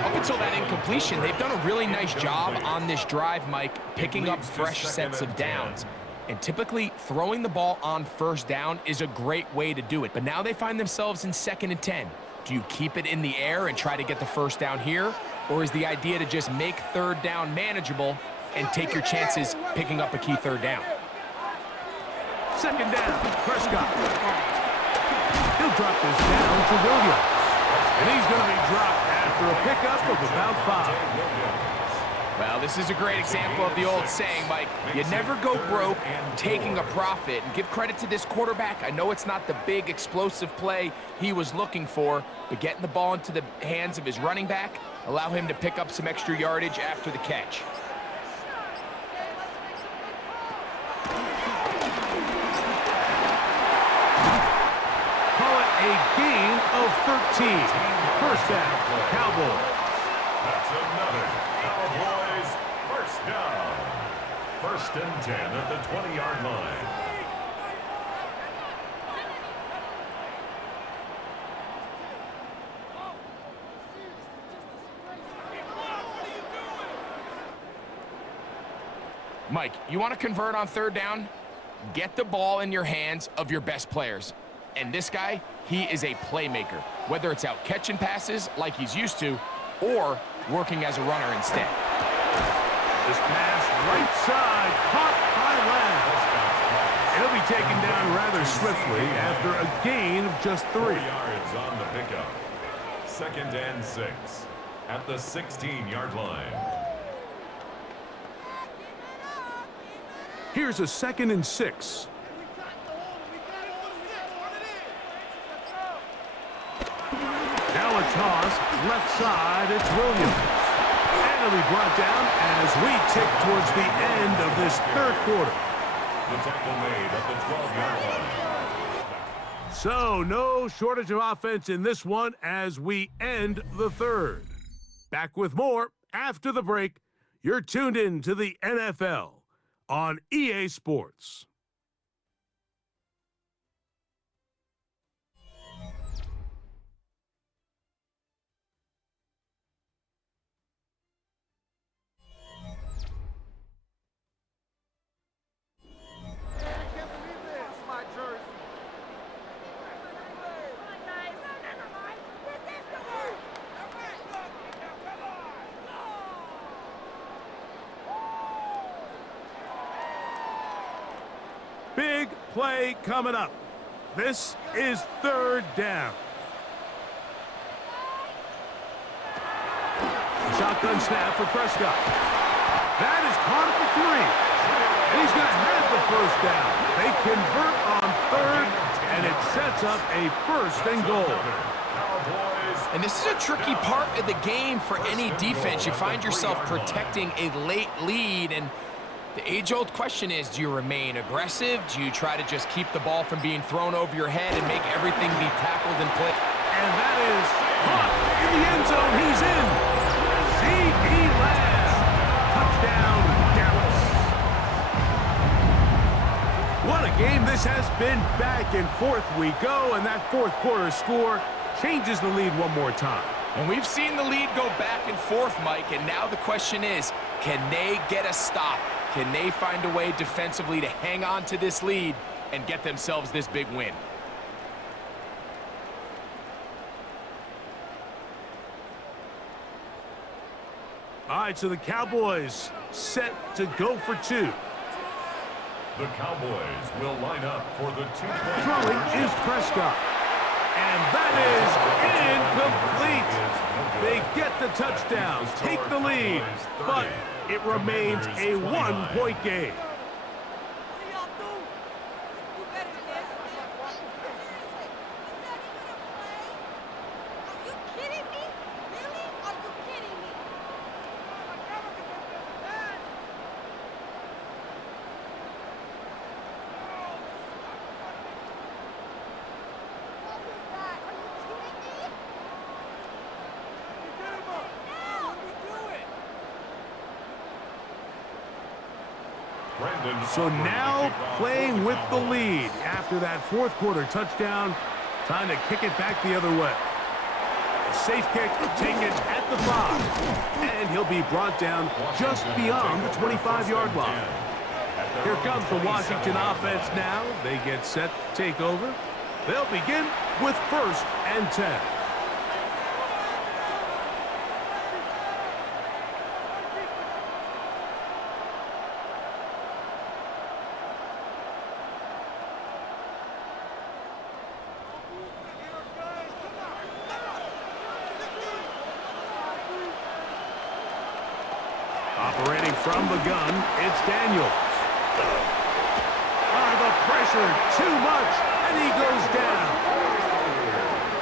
Up until that incompletion, they've done a really nice job on this drive, Mike, picking up fresh sets of downs. And typically, throwing the ball on 1st down is a great way to do it. But now they find themselves in 2nd and 10. Do you keep it in the air and try to get the 1st down here? Or is the idea to just make 3rd down manageable and take your chances picking up a key 3rd down? 2nd down, Prescott. He'll drop this down to Williams. And he's going to be dropped after a pickup of about 5. Well, this is a great example of the old saying, Mike, you never go broke taking a profit. And give credit to this quarterback. I know it's not the big explosive play he was looking for, but getting the ball into the hands of his running back, allow him to pick up some extra yardage after the catch. Call it a gain of 13. 1st down, Cowboys. That's another Cowboys 1st down. 1st and 10 at the 20-yard line. Mike, you want to convert on third down? Get the ball in your hands of your best players. And this guy, he is a playmaker, whether it's out catching passes like he's used to or working as a runner instead. This pass right side, caught by Lamb. He'll be taken down rather swiftly after a gain of just 3. 4 yards on the pickup. 2nd and 6 at the 16-yard line. Here's a 2nd and 6. Now a toss, left side, it's Williams. And he'll be brought down as we tick towards the end of this third quarter. The tackle made at the 12-yard line. So, no shortage of offense in this one as we end the third. Back with more after the break. You're tuned in to the NFL on EA Sports. Big play coming up. This is third down. Shotgun snap for Prescott. That is caught at the 3. And he's going to have the first down. They convert on third, and it sets up a 1st and goal. And this is a tricky part of the game for any defense. You find yourself protecting a late lead, and the age-old question is, do you remain aggressive? Do you try to just keep the ball from being thrown over your head and make everything be tackled and played? And that is caught in the end zone. He's in. C.D. Lamb. Touchdown, Dallas. What a game this has been. Back and forth we go, and that fourth quarter score changes the lead one more time. And we've seen the lead go back and forth, Mike, and now the question is, can they get a stop? Can they find a way defensively to hang on to this lead and get themselves this big win? All right, so the Cowboys set to go for 2. The Cowboys will line up for the 2-point Throwing is Prescott. And that is incomplete. They get the touchdown, take the lead, but it remains a 1-point game. So now playing with the lead after that fourth quarter touchdown. Time to kick it back the other way. A safe kick taken at the 5. And he'll be brought down just beyond the 25-yard line. Here comes the Washington offense now. They get set to take over. They'll begin with 1st and 10. Operating from the gun, it's Daniels. The pressure, too much, and he goes down.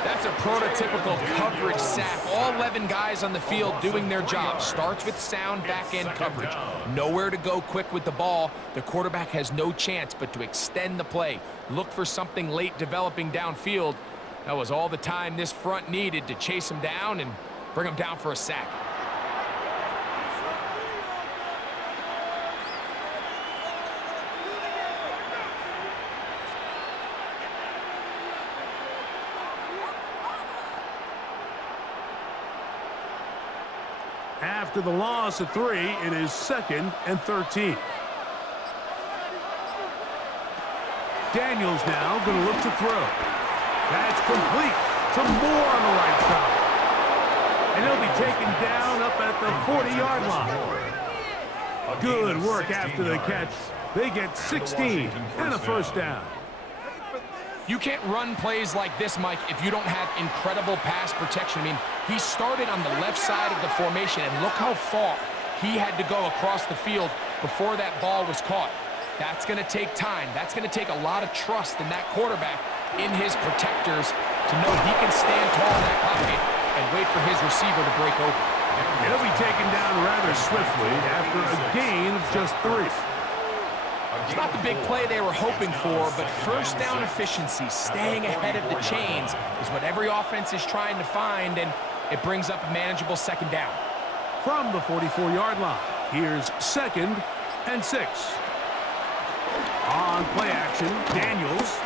That's a prototypical coverage sack. All 11 guys on the field doing their job. Starts with sound back-end coverage. Nowhere to go quick with the ball. The quarterback has no chance but to extend the play. Look for something late developing downfield. That was all the time this front needed to chase him down and bring him down for a sack. After the loss of 3, it is 2nd and 13. Daniels now going to look to throw. That's complete. Some more on the right side. And he'll be taken down up at the 40-yard line. Good work after the catch. They get 16 and a first down. You can't run plays like this, Mike, if you don't have incredible pass protection. I mean, he started on the left side of the formation, and look how far he had to go across the field before that ball was caught. That's going to take time. That's going to take a lot of trust in that quarterback, in his protectors, to know he can stand tall in that pocket and wait for his receiver to break open. It'll be taken down rather swiftly after a gain of just 3. It's not the big play they were hoping for, but first down efficiency, staying ahead of the chains, is what every offense is trying to find, and it brings up a manageable second down. From the 44-yard line, here's 2nd and 6. On play action, Daniels.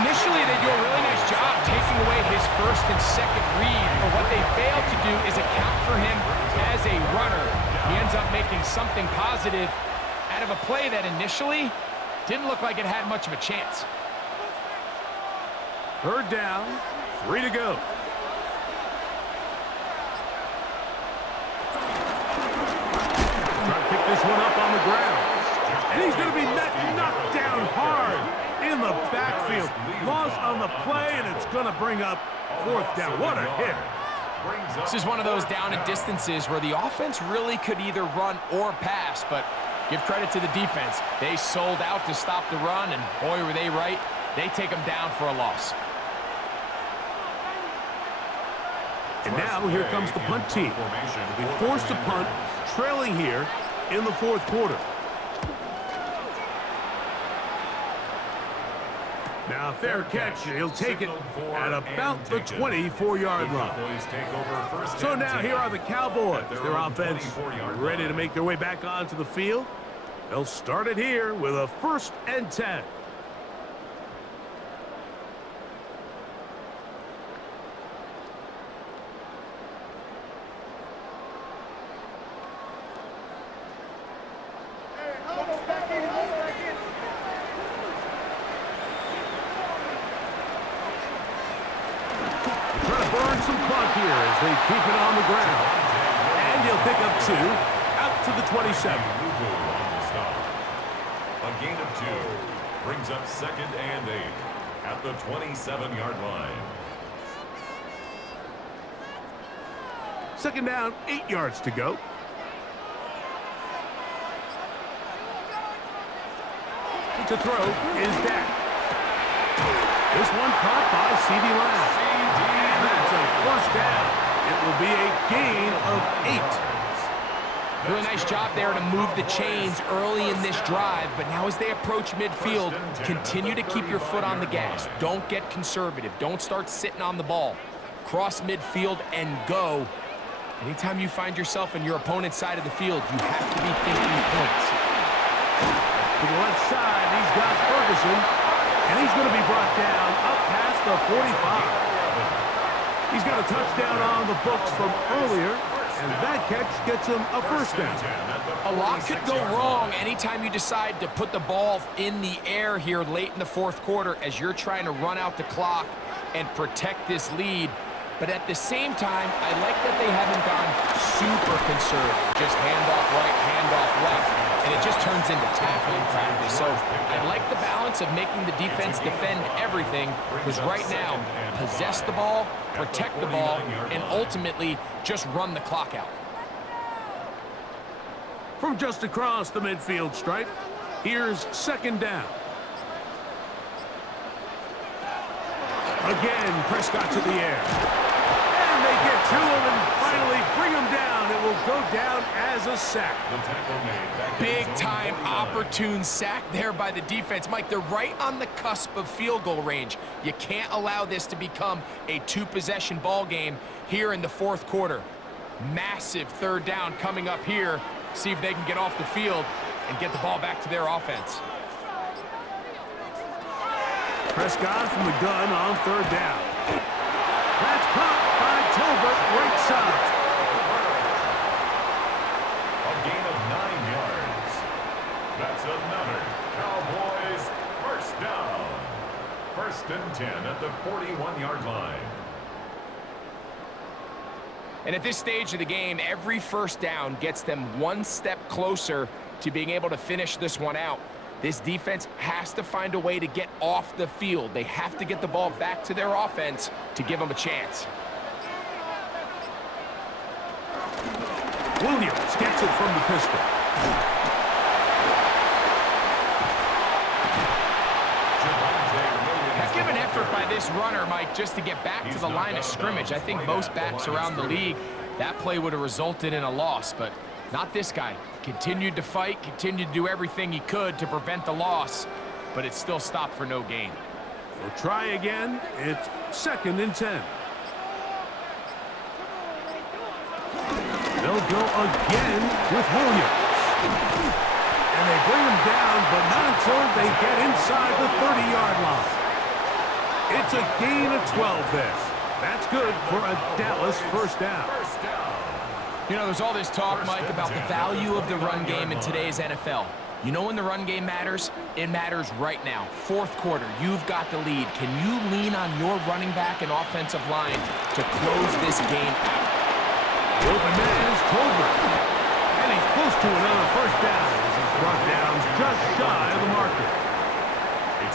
Initially, they do a really nice job taking away his first and second read, but what they failed to do is account for him as a runner. He ends up making something positive out of a play that initially didn't look like it had much of a chance. 3rd down, 3 to go. Trying to pick this one up on the ground. And he's going to be knocked down hard in the backfield. Loss on the play, and it's going to bring up 4th down. What a hit. This is one of those down and distances where the offense really could either run or pass, but give credit to the defense. They sold out to stop the run, and boy, were they right. They take them down for a loss. And now here comes the punt team. They forced to punt, trailing here in the 4th quarter. Now, fair catch. He'll take it at about the 24-yard line. So now here are the Cowboys. Their offense ready to make their way back onto the field. They'll start it here with a 1st and 10. Here as they keep it on the ground. And he'll pick up 2 out to the 27. A gain of 2 brings up 2nd and 8 at the 27-yard line. 2nd down, 8 yards to go. To throw is Dak. This one caught by CeeDee Lamb. And that's a 1st down. It will be a gain of 8. Really nice job there to move the chains early in this drive, but now as they approach midfield, continue to keep your foot on the gas. Don't get conservative. Don't start sitting on the ball. Cross midfield and go. Anytime you find yourself in your opponent's side of the field, you have to be thinking points. To the left side, he's got Ferguson, and he's going to be brought down up past the 45. He's got a touchdown on the books from earlier, and that catch gets him a 1st down. A lot could go wrong anytime you decide to put the ball in the air here late in the 4th quarter as you're trying to run out the clock and protect this lead. But at the same time, I like that they haven't gone super conservative. Just handoff right, handoff left, and it just turns into tackling practice. So I like the balance of making the defense defend everything, because right now, possess the ball, protect the ball, and ultimately just run the clock out. From just across the midfield stripe, here's 2nd down. Again, Prescott to the air. And they get to him and finally bring him down. It will go down as a sack. Big-time opportune sack there by the defense. Mike, they're right on the cusp of field goal range. You can't allow this to become a 2-possession ball game here in the 4th quarter. Massive 3rd down coming up here. See if they can get off the field and get the ball back to their offense. Prescott from the gun on 3rd down. That's caught by Tolbert, right side. A gain of 9 yards. That's another Cowboy Cowboys, first down. First and 10 at the 41-yard line. And at this stage of the game, every first down gets them one step closer to being able to finish this one out. This defense has to find a way to get off the field. They have to get the ball back to their offense to give them a chance. Williams gets it from the pistol. Heck of an effort by this runner, Mike, just to get back to the line of scrimmage. I think most backs around the league, that play would have resulted in a loss, but not this guy. Continued to fight, continued to do everything he could to prevent the loss, but it still stopped for no gain. We'll try again. It's 2nd and 10. They'll go again with Williams. And they bring him down, but not until they get inside the 30-yard line. It's a gain of 12 there. That's good for a Dallas first down. You know, there's all this talk, Mike, about the value of the run game in today's NFL. You know when the run game matters? It matters right now. 4th quarter, you've got the lead. Can you lean on your running back and offensive line to close this game out? Open man is Tolbert. And he's close to another first down as he's brought down just shy of the marker.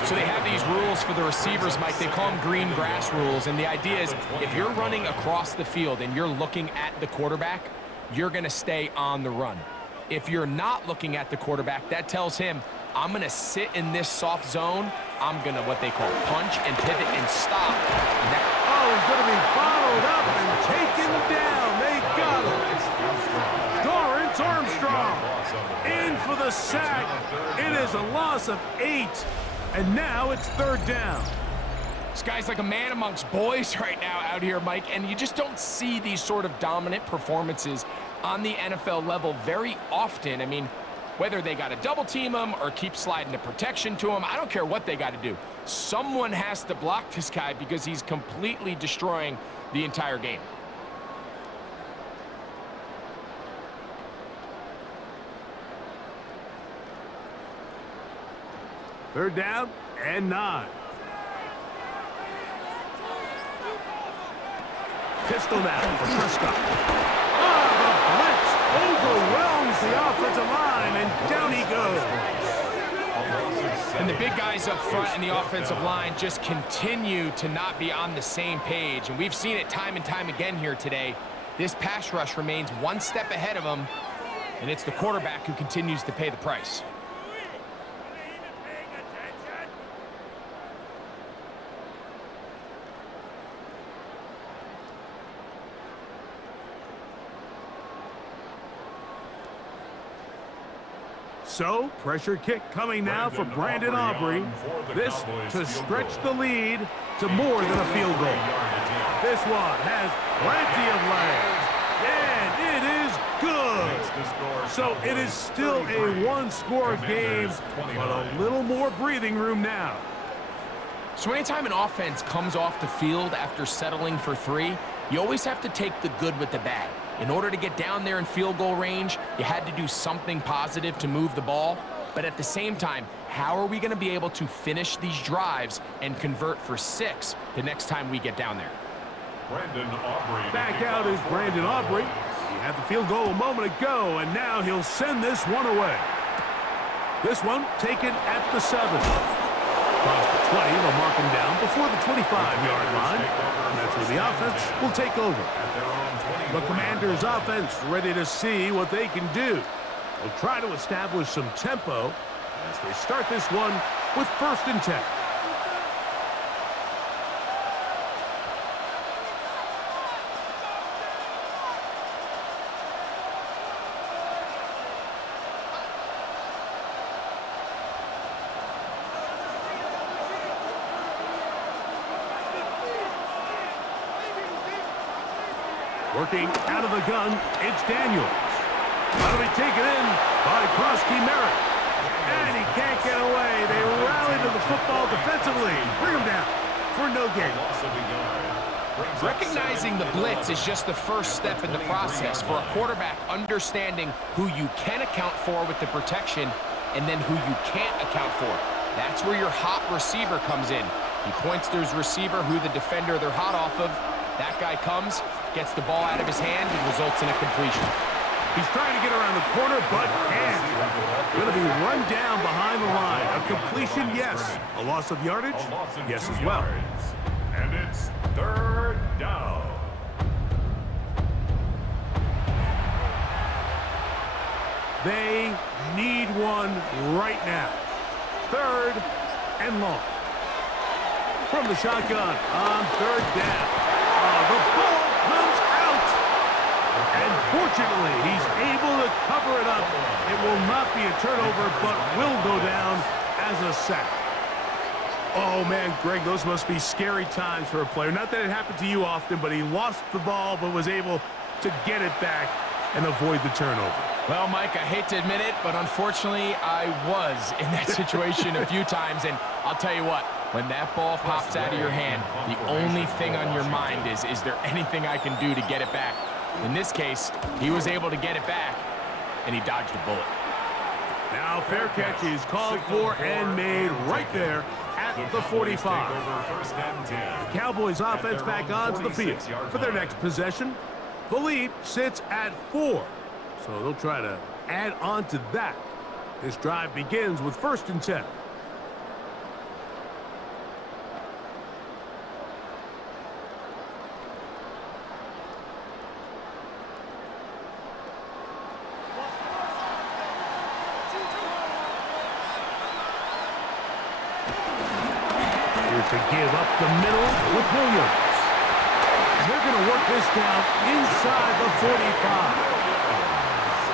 So they have these rules for the receivers, Mike. They call them green grass rules. And the idea is if you're running across the field and you're looking at the quarterback, you're going to stay on the run. If you're not looking at the quarterback, that tells him, I'm going to sit in this soft zone. I'm going to, what they call, punch and pivot and stop. And he's going to be followed up and taken down. They got him. Dorrance Armstrong in for the sack. It is a loss of 8. And now it's 3rd down. This guy's like a man amongst boys right now out here, Mike, and you just don't see these sort of dominant performances on the NFL level very often. I mean, whether they got to double team him or keep sliding the protection to him, I don't care what they got to do. Someone has to block this guy because he's completely destroying the entire game. Third down and 9. Pistol now for Prescott. The blitz overwhelms the offensive line, and down he goes. And the big guys up front in the offensive line just continue to not be on the same page. And we've seen it time and time again here today. This pass rush remains one step ahead of them, and it's the quarterback who continues to pay the price. So, pressure kick coming now for Brandon Aubrey. This to stretch the lead to more than a field goal. This one has plenty of legs, and it is good. So it is still a one-score game, but a little more breathing room now. So anytime an offense comes off the field after settling for 3, you always have to take the good with the bad. In order to get down there in field goal range, you had to do something positive to move the ball. But at the same time, how are we going to be able to finish these drives and convert for 6 the next time we get down there? Brandon Aubrey. Back out is Brandon Aubrey. He had the field goal a moment ago, and now he'll send this one away. This one taken at the 7. Across the 20, they'll mark him down before the 25-yard line. And that's where the offense will take over. The Commanders' offense ready to see what they can do. They'll try to establish some tempo as they start this one with 1st and 10. Working out of the gun, it's Daniels. That'll be taken in by Krosky Merritt. And he can't get away. They rally to the football defensively. Bring him down for no gain. Recognizing the blitz is just the first step in the process for a quarterback understanding who you can account for with the protection and then who you can't account for. That's where your hot receiver comes in. He points to his receiver, who the defender they're hot off of. That guy comes, gets the ball out of his hand, and results in a completion. He's trying to get around the corner, but can't. Going to be run down behind the line. A completion, yes. A loss of yardage? Yes, as well. And it's third down. They need one right now. Third and long. From the shotgun on third down. The ball comes out. And fortunately, he's able to cover it up. It will not be a turnover, but will go down as a sack. Oh, man, Greg, those must be scary times for a player. Not that it happened to you often, but he lost the ball but was able to get it back and avoid the turnover. Well, Mike, I hate to admit it, but unfortunately, I was in that situation a few times. And I'll tell you what, when that ball pops out of your hand, the only thing on your mind is there anything I can do to get it back? In this case, he was able to get it back, and he dodged a bullet. Now, fair catch is called for and made right there at the 45. The Cowboys offense back onto the field for their next possession. The lead sits at 4. So they'll try to add on to that. This drive begins with 1st and 10. Here to give up the middle with Williams. And they're going to work this down inside the 45.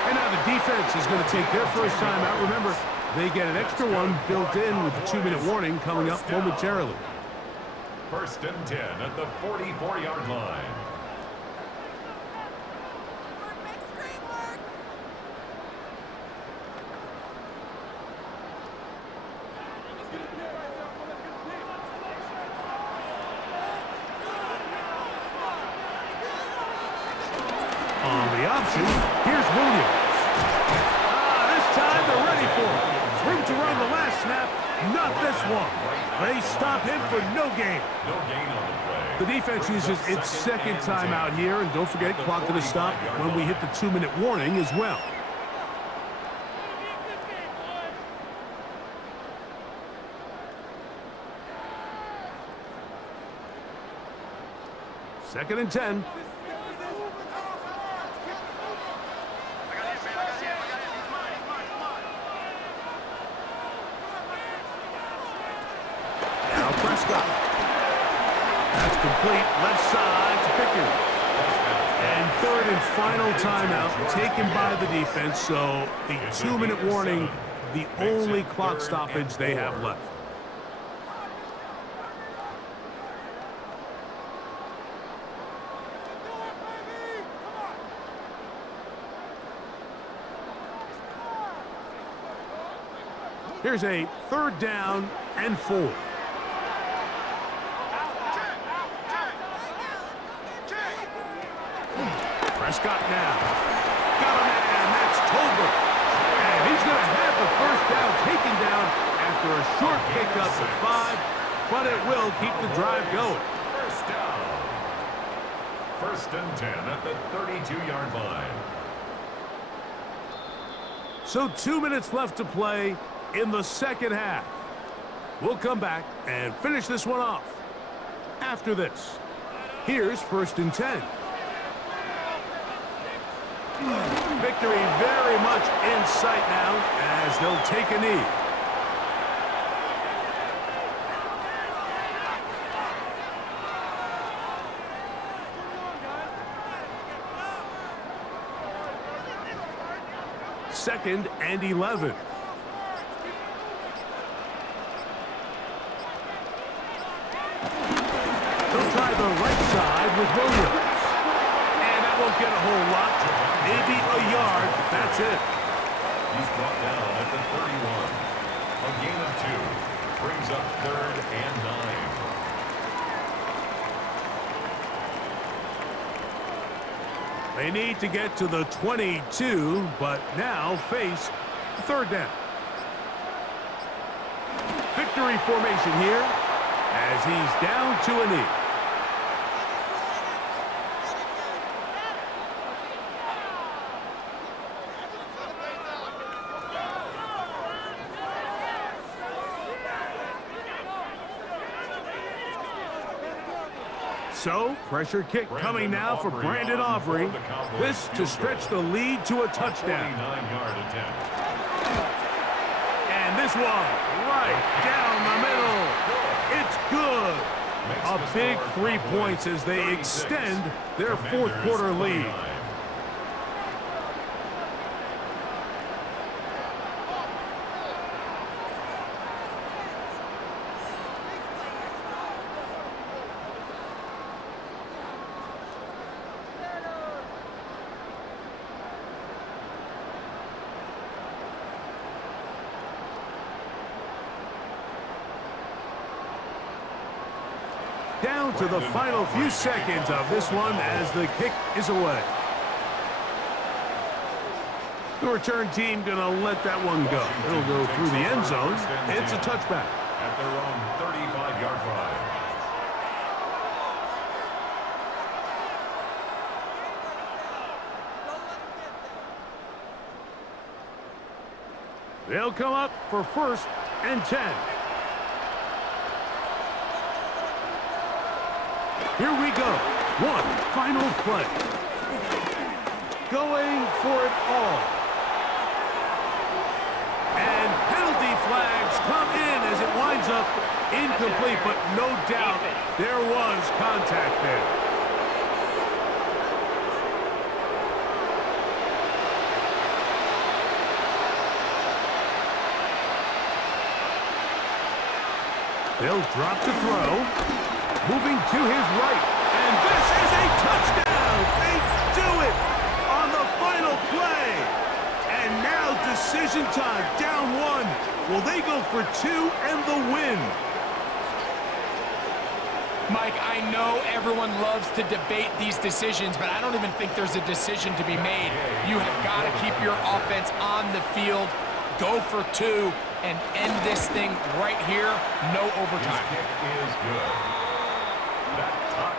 And now the defense is going to take their first time out. Remember, they get an extra one built in with the 2-minute warning coming up momentarily. 1st and 10 at the 44-yard line. On the option, here's Williams. This time they're ready for it. Room to run the last snap, not this one. They stop him for no gain. No gain on the play. The defense uses its second timeout here, and don't forget, clock to the stop when we hit the 2-minute warning as well. Second and 10. That's complete, left side to Pickens. And 3rd and final timeout taken by the defense, so the 2-minute warning, the only clock stoppage they have left. Here's a 3rd down and 4. Prescott now. Got a man, that's Tolbert. And he's going to have the 1st down taken down after a short pickup of 5, but it will keep the drive going. 1st down. 1st and 10 at the 32-yard line. So 2 minutes left to play in the second half. We'll come back and finish this one off after this. Here's 1st and 10. Victory very much in sight now as they'll take a knee. Second and 11. They'll try the right side with Williams. And that won't get a whole lot. Maybe a yard. That's it. He's brought down at the 31. A gain of 2. Brings up 3rd and 9. They need to get to the 22, but now face 3rd down. Victory formation here as he's down to a knee. So, pressure kick coming now for Brandon Aubrey. This to stretch the lead to a touchdown. And this one, right down the middle. It's good. A big 3 points as they extend their fourth quarter lead. Down to the final few seconds of this one as the kick is away. The return team gonna let that one go. It'll go through the end zone. It's a touchback. At their own 35-yard line. They'll come up for 1st and 10. Here we go. One final play. Going for it all. And penalty flags come in as it winds up incomplete, but no doubt there was contact there. They'll drop the throw. Moving to his right. And this is a touchdown. They do it on the final play. And now decision time. Down one. Will they go for 2 and the win? Mike, I know everyone loves to debate these decisions, but I don't even think there's a decision to be made. You have got to keep your offense on the field, go for 2, and end this thing right here. No overtime. His kick is good. That time.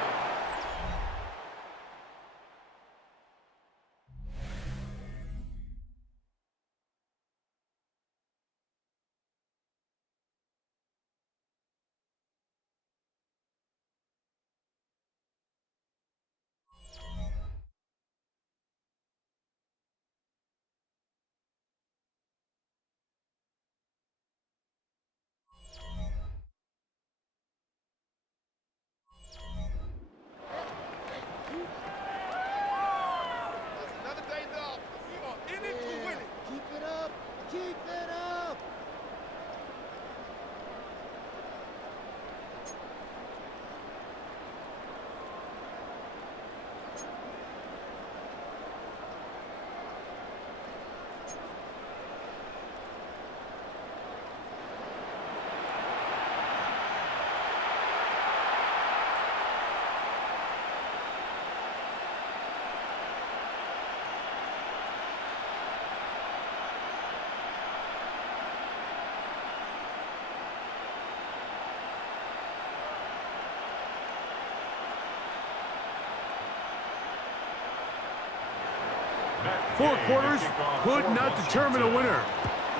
Four quarters could not determine a winner.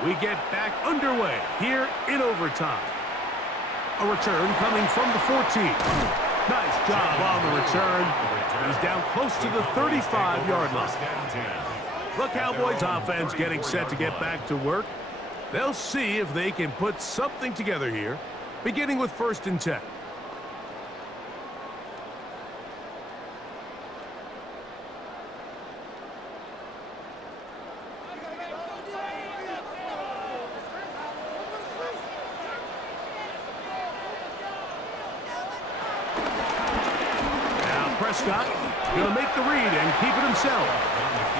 We get back underway here in overtime. A return coming from the 14. Nice job on the return. He's down close to the 35-yard line. The Cowboys offense getting set to get back to work. They'll see if they can put something together here, beginning with 1st and 10. Prescott going to make the read and keep it himself.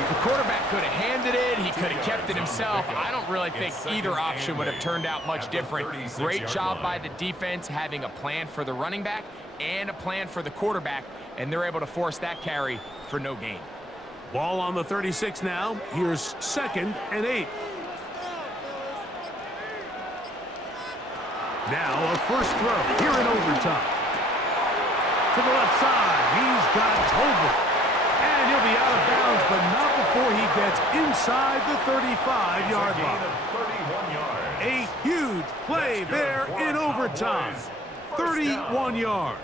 The quarterback could have handed it. He could have kept it himself. I don't really think either option would have turned out much different. Great job by the defense having a plan for the running back and a plan for the quarterback, and they're able to force that carry for no gain. Ball on the 36 now. Here's 2nd and 8. Now a first throw here in overtime. To the left side, he's got Tolbert. And he'll be out of bounds, but not before he gets inside the 35-yard line. A huge play there in overtime. 31 yards.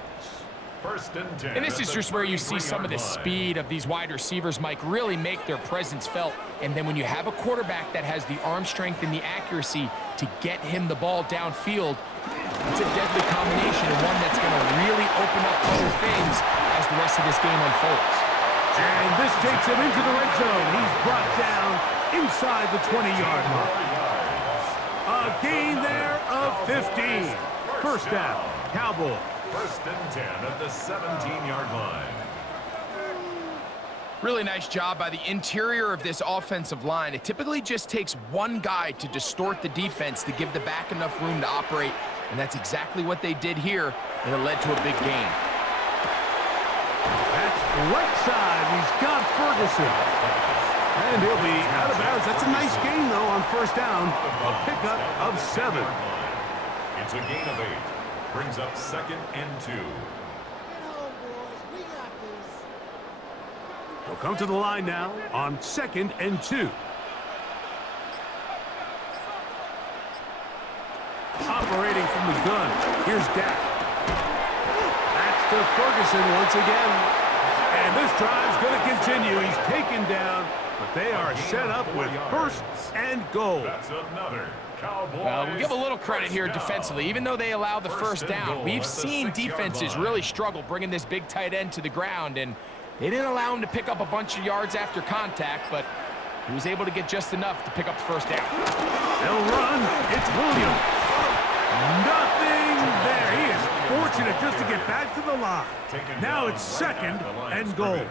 First and 10. And this is just where you see some of the speed of these wide receivers, Mike, really make their presence felt. And then when you have a quarterback that has the arm strength and the accuracy to get him the ball downfield, it's a deadly combination and one that's going to really open up other things as the rest of this game unfolds. And this takes him into the red zone. He's brought down inside the 20-yard line. A gain there of 15. First down, Cowboys. First and 10 at the 17-yard line. Really nice job by the interior of this offensive line. It typically just takes one guy to distort the defense to give the back enough room to operate, and that's exactly what they did here, and it led to a big gain. That's right side. He's got Ferguson. And he'll be out of bounds. That's a nice gain, though, on first down. A pickup of 7. It's a gain of 8. Brings up second and 2. He'll come to the line now on second and 2. Operating from the gun. Here's Dak. That's to Ferguson once again. And this drive's going to continue. He's taken down, but they are set up with first and goal. That's another Cowboys. Well, we'll give a little credit here defensively. Even though they allow the first down, we've seen defenses really struggle bringing this big tight end to the ground, and they didn't allow him to pick up a bunch of yards after contact, but he was able to get just enough to pick up the first down. They'll run. It's Williams. Nothing there. He is fortunate just to get back to the line. Now it's second and goal.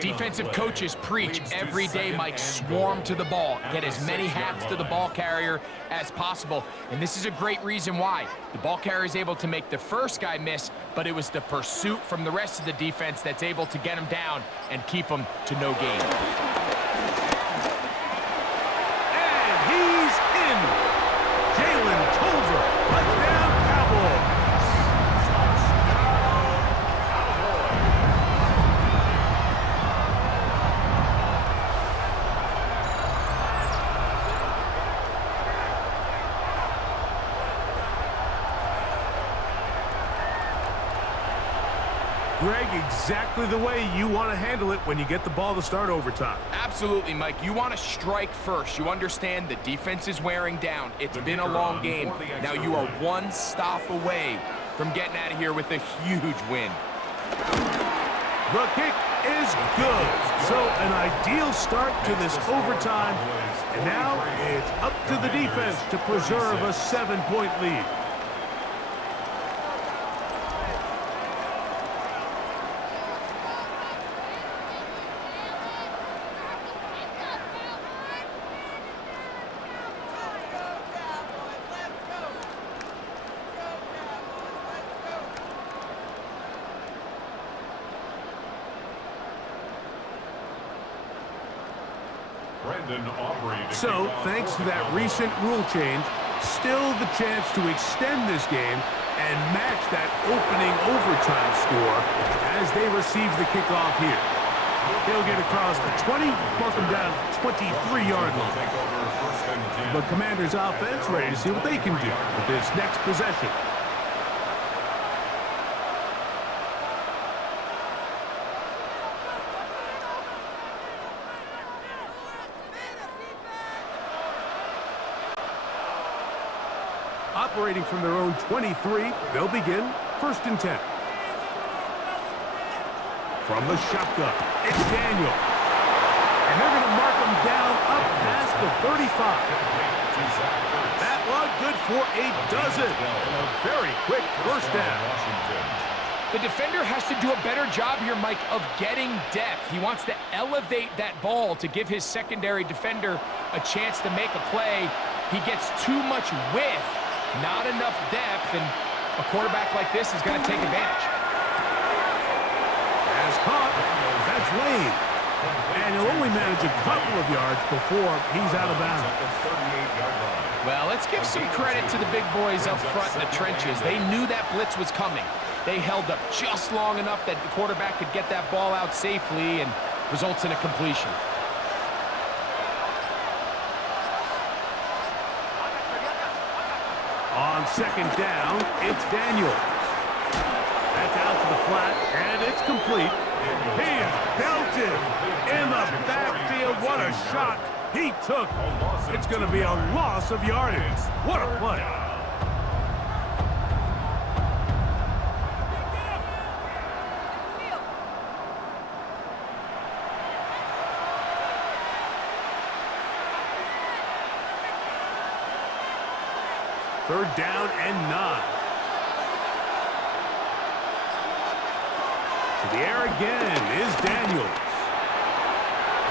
Defensive coaches preach every day, Mike, swarm to the ball. Get as many hats to the ball carrier as possible. And this is a great reason why. The ball carrier is able to make the first guy miss, but it was the pursuit from the rest of the defense that's able to get him down and keep him to no gain. And he's in. Jalen Tolbert, touchdown Cowboys. Greg, exactly the way you want to handle it when you get the ball to start overtime. Absolutely, Mike. You want to strike first. You understand the defense is wearing down. It's been a long game. Now you are one stop away from getting out of here with a huge win. The kick is good. So an ideal start to this overtime. And now it's up to the defense to preserve a 7-point lead. So, thanks to that recent rule change, still the chance to extend this game and match that opening overtime score as they receive the kickoff here. They'll get across the 20, mark them down to the 23-yard line. The Commanders' offense ready to see what they can do with this next possession. Operating from their own 23, they'll begin first and 10. From the shotgun, it's Daniel. And they're going to mark him down up past the 35. That one good for a dozen. And a very quick first down. The defender has to do a better job here, Mike, of getting depth. He wants to elevate that ball to give his secondary defender a chance to make a play. He gets too much width. Not enough depth, and a quarterback like this is going to take advantage. As caught, that's Lane. And he'll only manage a couple of yards before he's out of bounds. Well, let's give some credit to the big boys up front in the trenches. They knew that blitz was coming. They held up just long enough that the quarterback could get that ball out safely and results in a completion. On second down, it's Daniels. That's out to the flat, and it's complete. He is belted in the backfield. What a shot he took. It's going to be a loss of yardage. What a play. Third down and 9. To the air again is Daniels.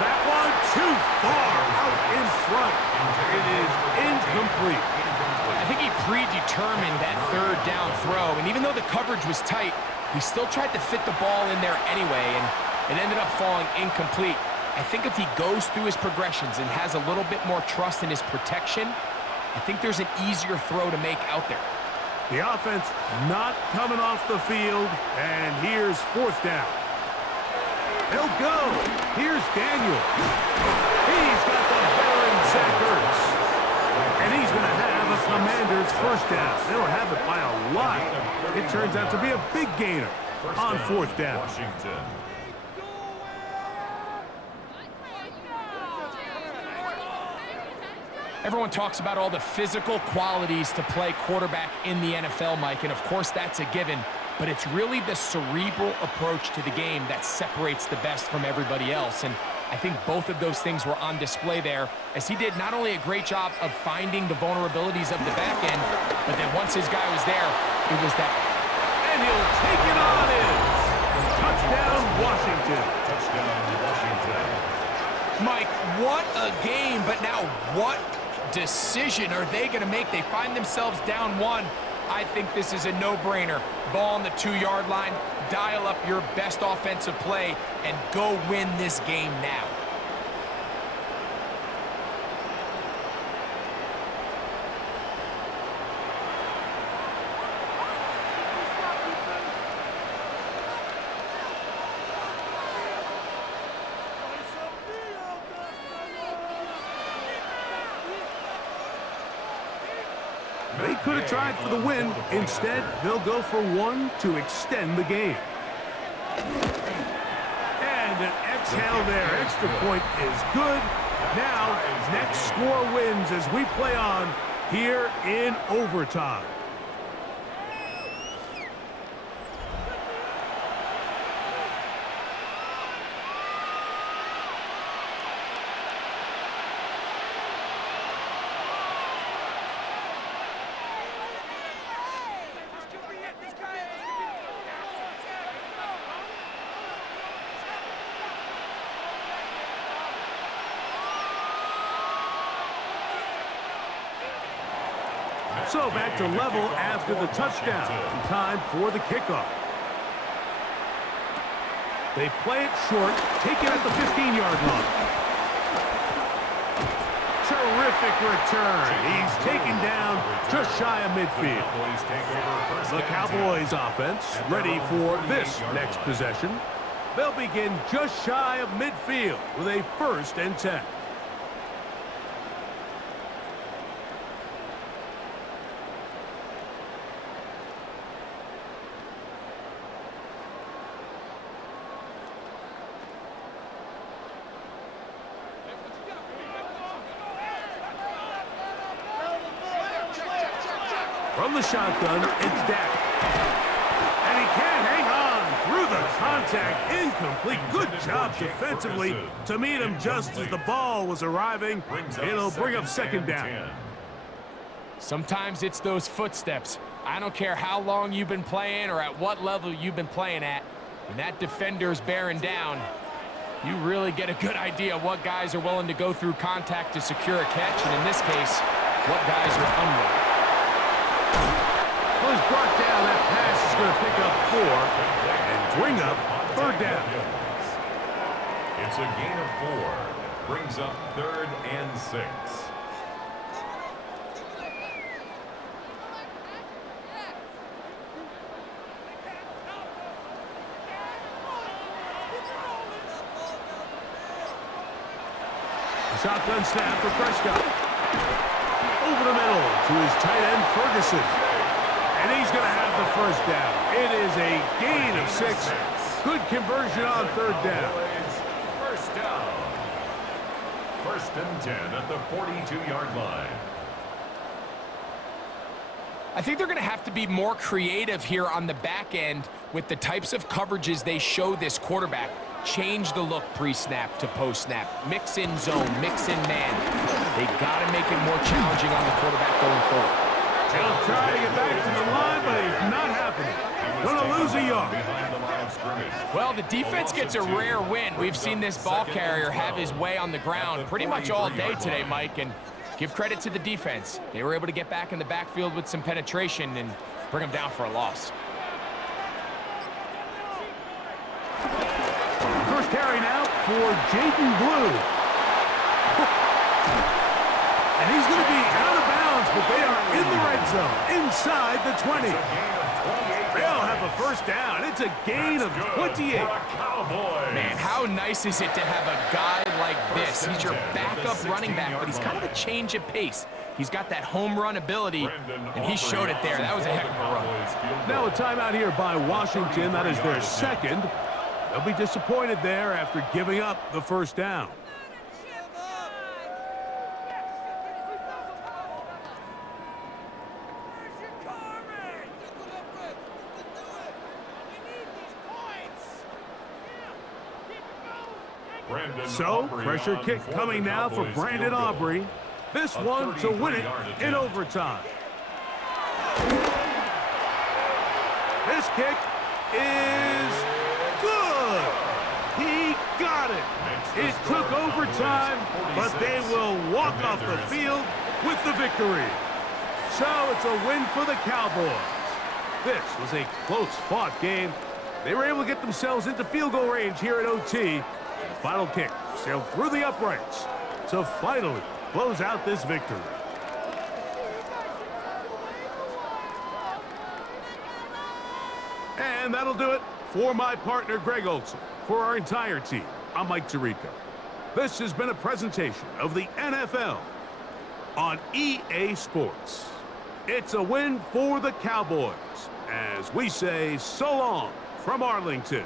That one too far out in front. It is incomplete. I think he predetermined that third down throw, and even though the coverage was tight, he still tried to fit the ball in there anyway, and it ended up falling incomplete. I think if he goes through his progressions and has a little bit more trust in his protection, I think there's an easier throw to make out there. The offense not coming off the field, and here's fourth down. He'll go. Here's Daniel. He's got the veteran Zach Ertz. And he's going to have a Commanders first down. They'll have it by a lot. It turns out to be a big gainer on fourth down. Washington. Everyone talks about all the physical qualities to play quarterback in the NFL, Mike, and of course that's a given, but it's really the cerebral approach to the game that separates the best from everybody else, and I think both of those things were on display there, as he did not only a great job of finding the vulnerabilities of the back end, but then once his guy was there, it was that. And he'll take it on in. Touchdown, Washington. Touchdown, Washington. Mike, what a game, but now what decision are they going to make? They find themselves down 1. I think this is a no-brainer. Ball on the 2-yard line, dial up your best offensive play, and go win this game now. They could have tried for the win. Instead, they'll go for 1 to extend the game. And an exhale there. Extra point is good. Now, next score wins as we play on here in overtime. So back to level after the touchdown. Time for the kickoff. They play it short, take it at the 15-yard line. Terrific return. He's taken down just shy of midfield. The Cowboys offense ready for this next possession. They'll begin just shy of midfield with a 1st and 10. From the shotgun, it's Dak. And he can't hang on through the contact. Incomplete. Good job defensively to meet him just as the ball was arriving. It'll bring up second down. Sometimes it's those footsteps. I don't care how long you've been playing or at what level you've been playing at. When that defender's bearing down, you really get a good idea of what guys are willing to go through contact to secure a catch, and in this case, what guys are unwilling. Well, he's brought down. That pass is going to pick up 4 and bring up third down. It's a gain of 4. Brings up 3rd and 6. Shotgun snap for Prescott. Over the middle to his tight end, Ferguson. And he's going to have the first down. It is a gain of 6. Good conversion on third down. First down. First and 10 at the 42-yard line. I think they're going to have to be more creative here on the back end with the types of coverages they show this quarterback. Change the look pre-snap to post-snap. Mix in zone, mix in man. They got to make it more challenging on the quarterback going forward. He'll try to get back to the line, but it's not happening. Going to lose a yard. Well, the defense gets a rare win. We've seen this ball carrier have his way on the ground pretty much all day today, Mike, and give credit to the defense. They were able to get back in the backfield with some penetration and bring them down for a loss. First carry now for Jaden Blue. And he's going to be out of bounds, but they are in the red zone, inside the 20. They'll have a first down. It's a gain of 28. Man, how nice is it to have a guy like this? He's your backup running back, but he's kind of a change of pace. He's got that home run ability, and he showed it there. That was a heck of a run. Now a timeout here by Washington. That is their second. They'll be disappointed there after giving up the first down. So, pressure kick coming now for Brandon Aubrey. This one to win it in overtime. This kick is good. He got it. It took overtime, but they will walk off the field with the victory. So, it's a win for the Cowboys. This was a close-fought game. They were able to get themselves into field goal range here at OT. The final kick sailed through the uprights to finally close out this victory. And that'll do it for my partner, Greg Olson. For our entire team, I'm Mike Tirico. This has been a presentation of the NFL on EA Sports. It's a win for the Cowboys, as we say so long from Arlington.